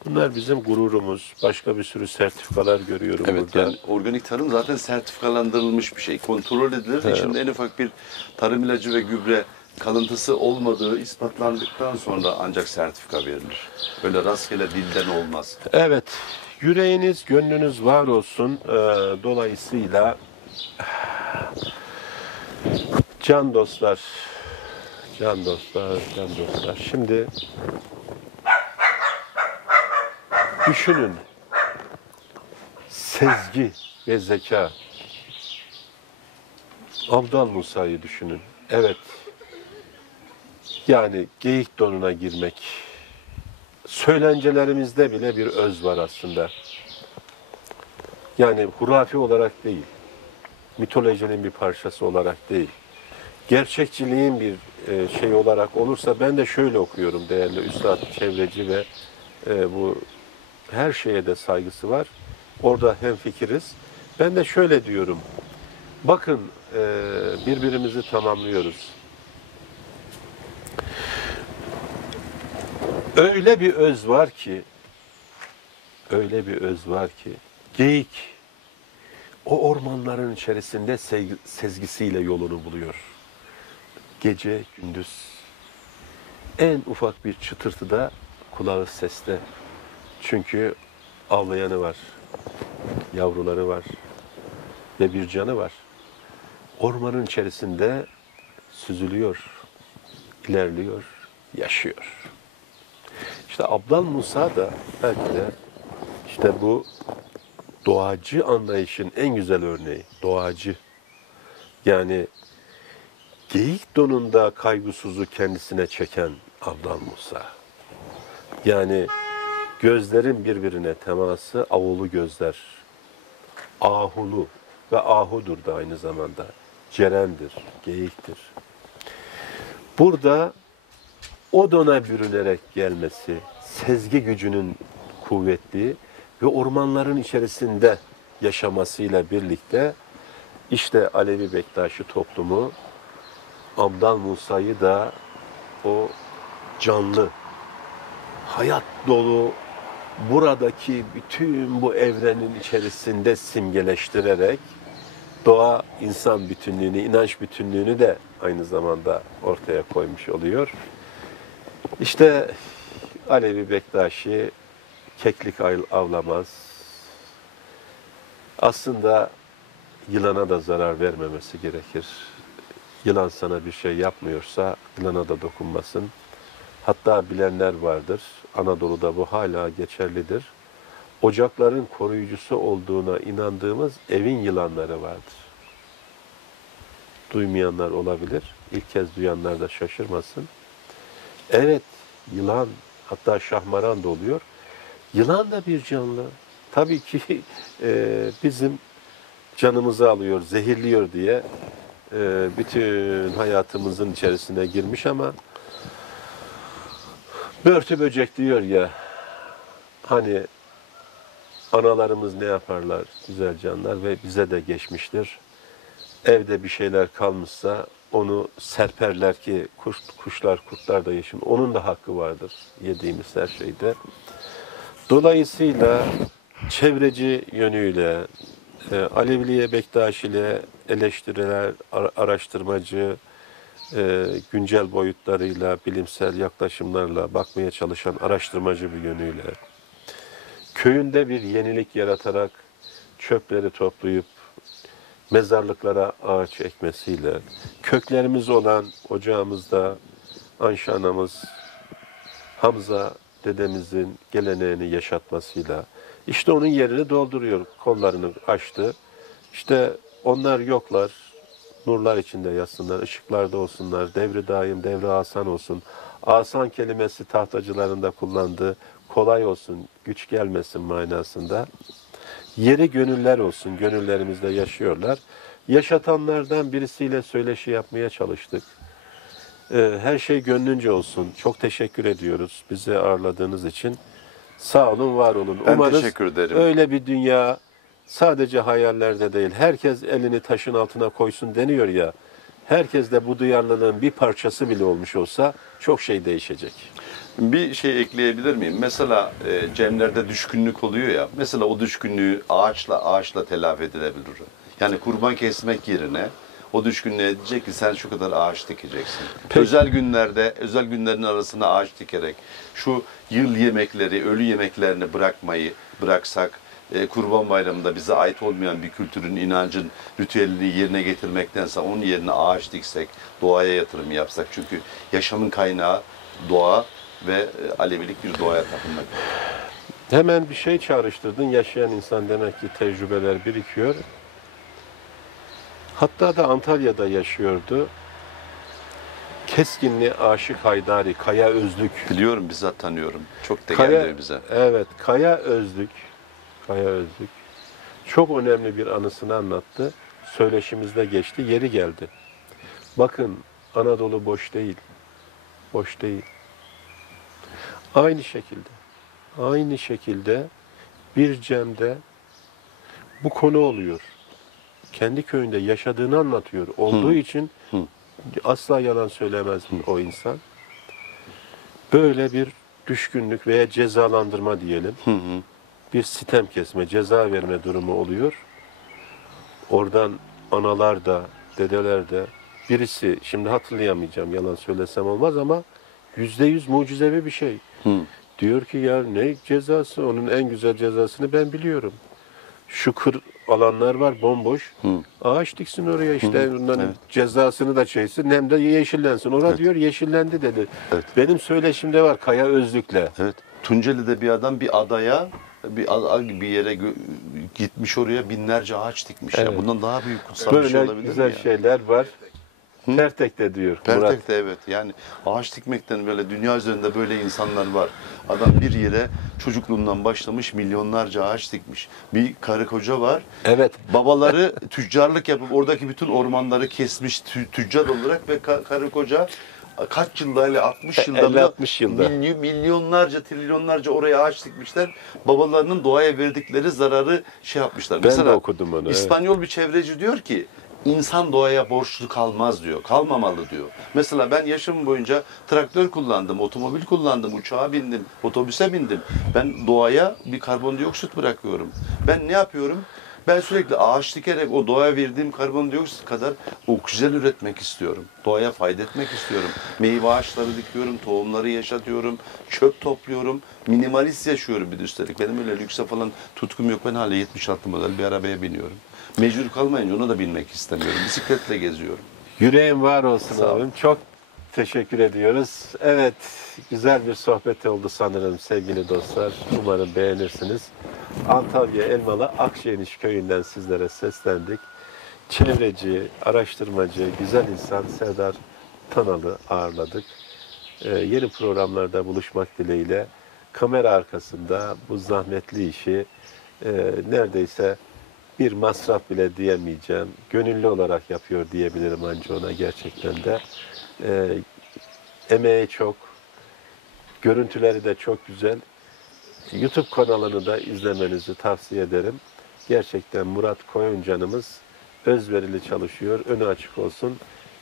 Bunlar bizim gururumuz. Başka bir sürü sertifikalar görüyorum Evet, burada. yani organik tarım zaten sertifikalandırılmış bir şey. Kontrol edilir. Evet. İçinde en ufak bir tarım ilacı ve gübre kalıntısı olmadığı ispatlandıktan sonra ancak sertifika verilir. Böyle rastgele dilden olmaz. Evet, yüreğiniz, gönlünüz var olsun. Dolayısıyla can dostlar, can dostlar, can dostlar. Şimdi düşünün, sezgi ve zeka. Abdal Musa'yı düşünün. Evet, yani geyik donuna girmek. Söylencelerimizde bile bir öz var aslında. Yani hurafi olarak değil, mitolojinin bir parçası olarak değil. Gerçekçiliğin bir şey olarak olursa ben de şöyle okuyorum değerli üstad, çevreci ve bu her şeye de saygısı var. Orada hemfikiriz. Ben de şöyle diyorum. Bakın birbirimizi tamamlıyoruz. Öyle bir öz var ki, öyle bir öz var ki, geyik o ormanların içerisinde sezgisiyle yolunu buluyor. Gece, gündüz, en ufak bir çıtırtıda kulağı seste. Çünkü avlayanı var, yavruları var ve bir canı var. Ormanın içerisinde süzülüyor, ilerliyor, yaşıyor. İşte Abdal Musa da belki de işte bu doğacı anlayışın en güzel örneği. Doğacı. Yani Geyik donunda kaygısuzu kendisine çeken Abdal Musa. Yani gözlerin birbirine teması avulu gözler. Ahulu ve ahudur da aynı zamanda. Cerendir, geyiktir. Burada o dona bürünerek gelmesi, sezgi gücünün kuvvetli ve ormanların içerisinde yaşamasıyla birlikte işte Alevi Bektaşi toplumu Abdal Musa'yı da o canlı, hayat dolu, buradaki bütün bu evrenin içerisinde simgeleştirerek doğa, insan bütünlüğünü, inanç bütünlüğünü de aynı zamanda ortaya koymuş oluyor. İşte Alevi Bektaşi keklik avlamaz. Aslında yılana da zarar vermemesi gerekir. Yılan sana bir şey yapmıyorsa yılana da dokunmasın. Hatta bilenler vardır. Anadolu'da bu hala geçerlidir. Ocakların koruyucusu olduğuna inandığımız evin yılanları vardır. Duymayanlar olabilir. İlk kez duyanlar da şaşırmasın. Evet, yılan, hatta şahmaran da oluyor. Yılan da bir canlı. Tabii ki bizim canımızı alıyor, zehirliyor diye bütün hayatımızın içerisine girmiş ama börtü böcek diyor ya, hani analarımız ne yaparlar güzel canlar ve bize de geçmiştir. Evde bir şeyler kalmışsa onu serperler ki kuşlar, kurtlar da yesin. Onun da hakkı vardır yediğimiz her şeyde. Dolayısıyla çevreci yönüyle, Aleviliğe, Bektaşi'yle eleştiriler, araştırmacı, güncel boyutlarıyla, bilimsel yaklaşımlarla bakmaya çalışan araştırmacı bir yönüyle, köyünde bir yenilik yaratarak çöpleri toplayıp mezarlıklara ağaç ekmesiyle, köklerimiz olan ocağımızda Ayşe anamız, Hamza dedemizin geleneğini yaşatmasıyla, işte onun yerini dolduruyor, kollarını açtı. İşte onlar yoklar, nurlar içinde yatsınlar, ışıklarda olsunlar, devri daim, devri asan olsun. Asan kelimesi tahtacılarında kullandığı kolay olsun, güç gelmesin manasında. Yeri gönüller olsun, gönüllerimizde yaşıyorlar. Yaşatanlardan birisiyle söyleşi yapmaya çalıştık. Her şey gönlünce olsun. Çok teşekkür ediyoruz bizi ağırladığınız için. Sağ olun, var olun. Ben Umarız teşekkür ederim. öyle bir dünya sadece hayallerde değil, herkes elini taşın altına koysun deniyor ya, herkes de bu duyarlılığın bir parçası bile olmuş olsa çok şey değişecek. Bir şey ekleyebilir miyim? Mesela Cemlerde düşkünlük oluyor ya. Mesela o düşkünlüğü ağaçla telafi edilebilir. Yani kurban kesmek yerine o düşkünlüğe diyecek ki sen şu kadar ağaç dikeceksin. Peki. Özel günlerin arasına ağaç dikerek şu yıl yemekleri, ölü yemeklerini bıraksak, Kurban Bayramı'nda bize ait olmayan bir kültürün, inancın ritüelini yerine getirmektense onun yerine ağaç diksek, doğaya yatırım yapsak. Çünkü yaşamın kaynağı doğa ve Alevilik bir doğaya tapınmak. Hemen bir şey çağrıştırdın. Yaşayan insan demek ki tecrübeler birikiyor. Hatta da Antalya'da yaşıyordu. Keskinli Aşık Haydari, Kaya Özlük. Biliyorum, bizzat tanıyorum. Çok da Kaya, geldi bize. evet, Kaya Özlük. Çok önemli bir anısını anlattı. Söyleşimizde geçti, yeri geldi. Bakın, Anadolu boş değil. Boş değil. Aynı şekilde bir cemde bu konu oluyor. Kendi köyünde yaşadığını anlatıyor. Olduğu için asla yalan söylemez o insan. Böyle bir düşkünlük veya cezalandırma diyelim. Bir sitem kesme, ceza verme durumu oluyor. Oradan analar da, dedeler de, birisi, şimdi hatırlayamayacağım, yalan söylesem olmaz ama %100 mucizevi bir şey. Diyor ki ya ne cezası? Onun en güzel cezasını ben biliyorum. Şu kır alanlar var bomboş. Ağaç diksin oraya işte. Onların cezasını da çeksin hem de yeşillensin. Orada diyor yeşillendi dedi. Evet. Benim söyleşimde var Kaya Özlük'le. Evet. Tunceli'de bir adam bir adaya, bir yere gitmiş, oraya binlerce ağaç dikmiş. Ya. Bundan daha büyük kutsal bir şey Böyle olabilir güzel mi ya? şeyler var. Pertek'te diyor Murat. Pertek'te evet. Yani ağaç dikmekten böyle dünya üzerinde böyle insanlar var. Adam bir yere çocukluğundan başlamış milyonlarca ağaç dikmiş. Bir karı koca var. Evet. Babaları tüccarlık yapıp oradaki bütün ormanları kesmiş tüccar olarak ve karı koca kaç yılda, hele 60 yılda 50-60 yılda. milyonlarca, trilyonlarca oraya ağaç dikmişler. Babalarının doğaya verdikleri zararı şey yapmışlar. Ben de okudum onu. Evet. İspanyol bir çevreci diyor ki insan doğaya borçlu kalmaz diyor. Kalmamalı diyor. Mesela ben yaşım boyunca traktör kullandım, otomobil kullandım, uçağa bindim, otobüse bindim. Ben doğaya bir karbondioksit bırakıyorum. Ben ne yapıyorum? Ben sürekli ağaç dikerek o doğaya verdiğim karbondioksit kadar oksijen üretmek istiyorum. Doğaya fayda etmek istiyorum. Meyve ağaçları dikiyorum, tohumları yaşatıyorum, çöp topluyorum. Minimalist yaşıyorum bir de üstelik. Benim öyle lükse falan tutkum yok. Ben hala 76 model bir arabaya biniyorum. Mecbur kalmayınca ona da binmek istemiyorum. Bisikletle geziyorum. Yüreğin var olsun Sağ ol. abim. Çok teşekkür ediyoruz. Evet, güzel bir sohbet oldu sanırım sevgili dostlar. Umarım beğenirsiniz. Antalya Elmalı Akşeheniş köyünden sizlere seslendik. Çevreci, araştırmacı, güzel insan Serdar Tanalı ağırladık. Yeni programlarda buluşmak dileğiyle kamera arkasında bu zahmetli işi neredeyse bir masraf bile diyemeyeceğim. Gönüllü olarak yapıyor diyebilirim anca ona gerçekten de. Emeği çok, görüntüleri de çok güzel. YouTube kanalını da izlemenizi tavsiye ederim. Gerçekten Murat Koyuncanımız özverili çalışıyor. Önü açık olsun.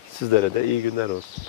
Sizlere de iyi günler olsun.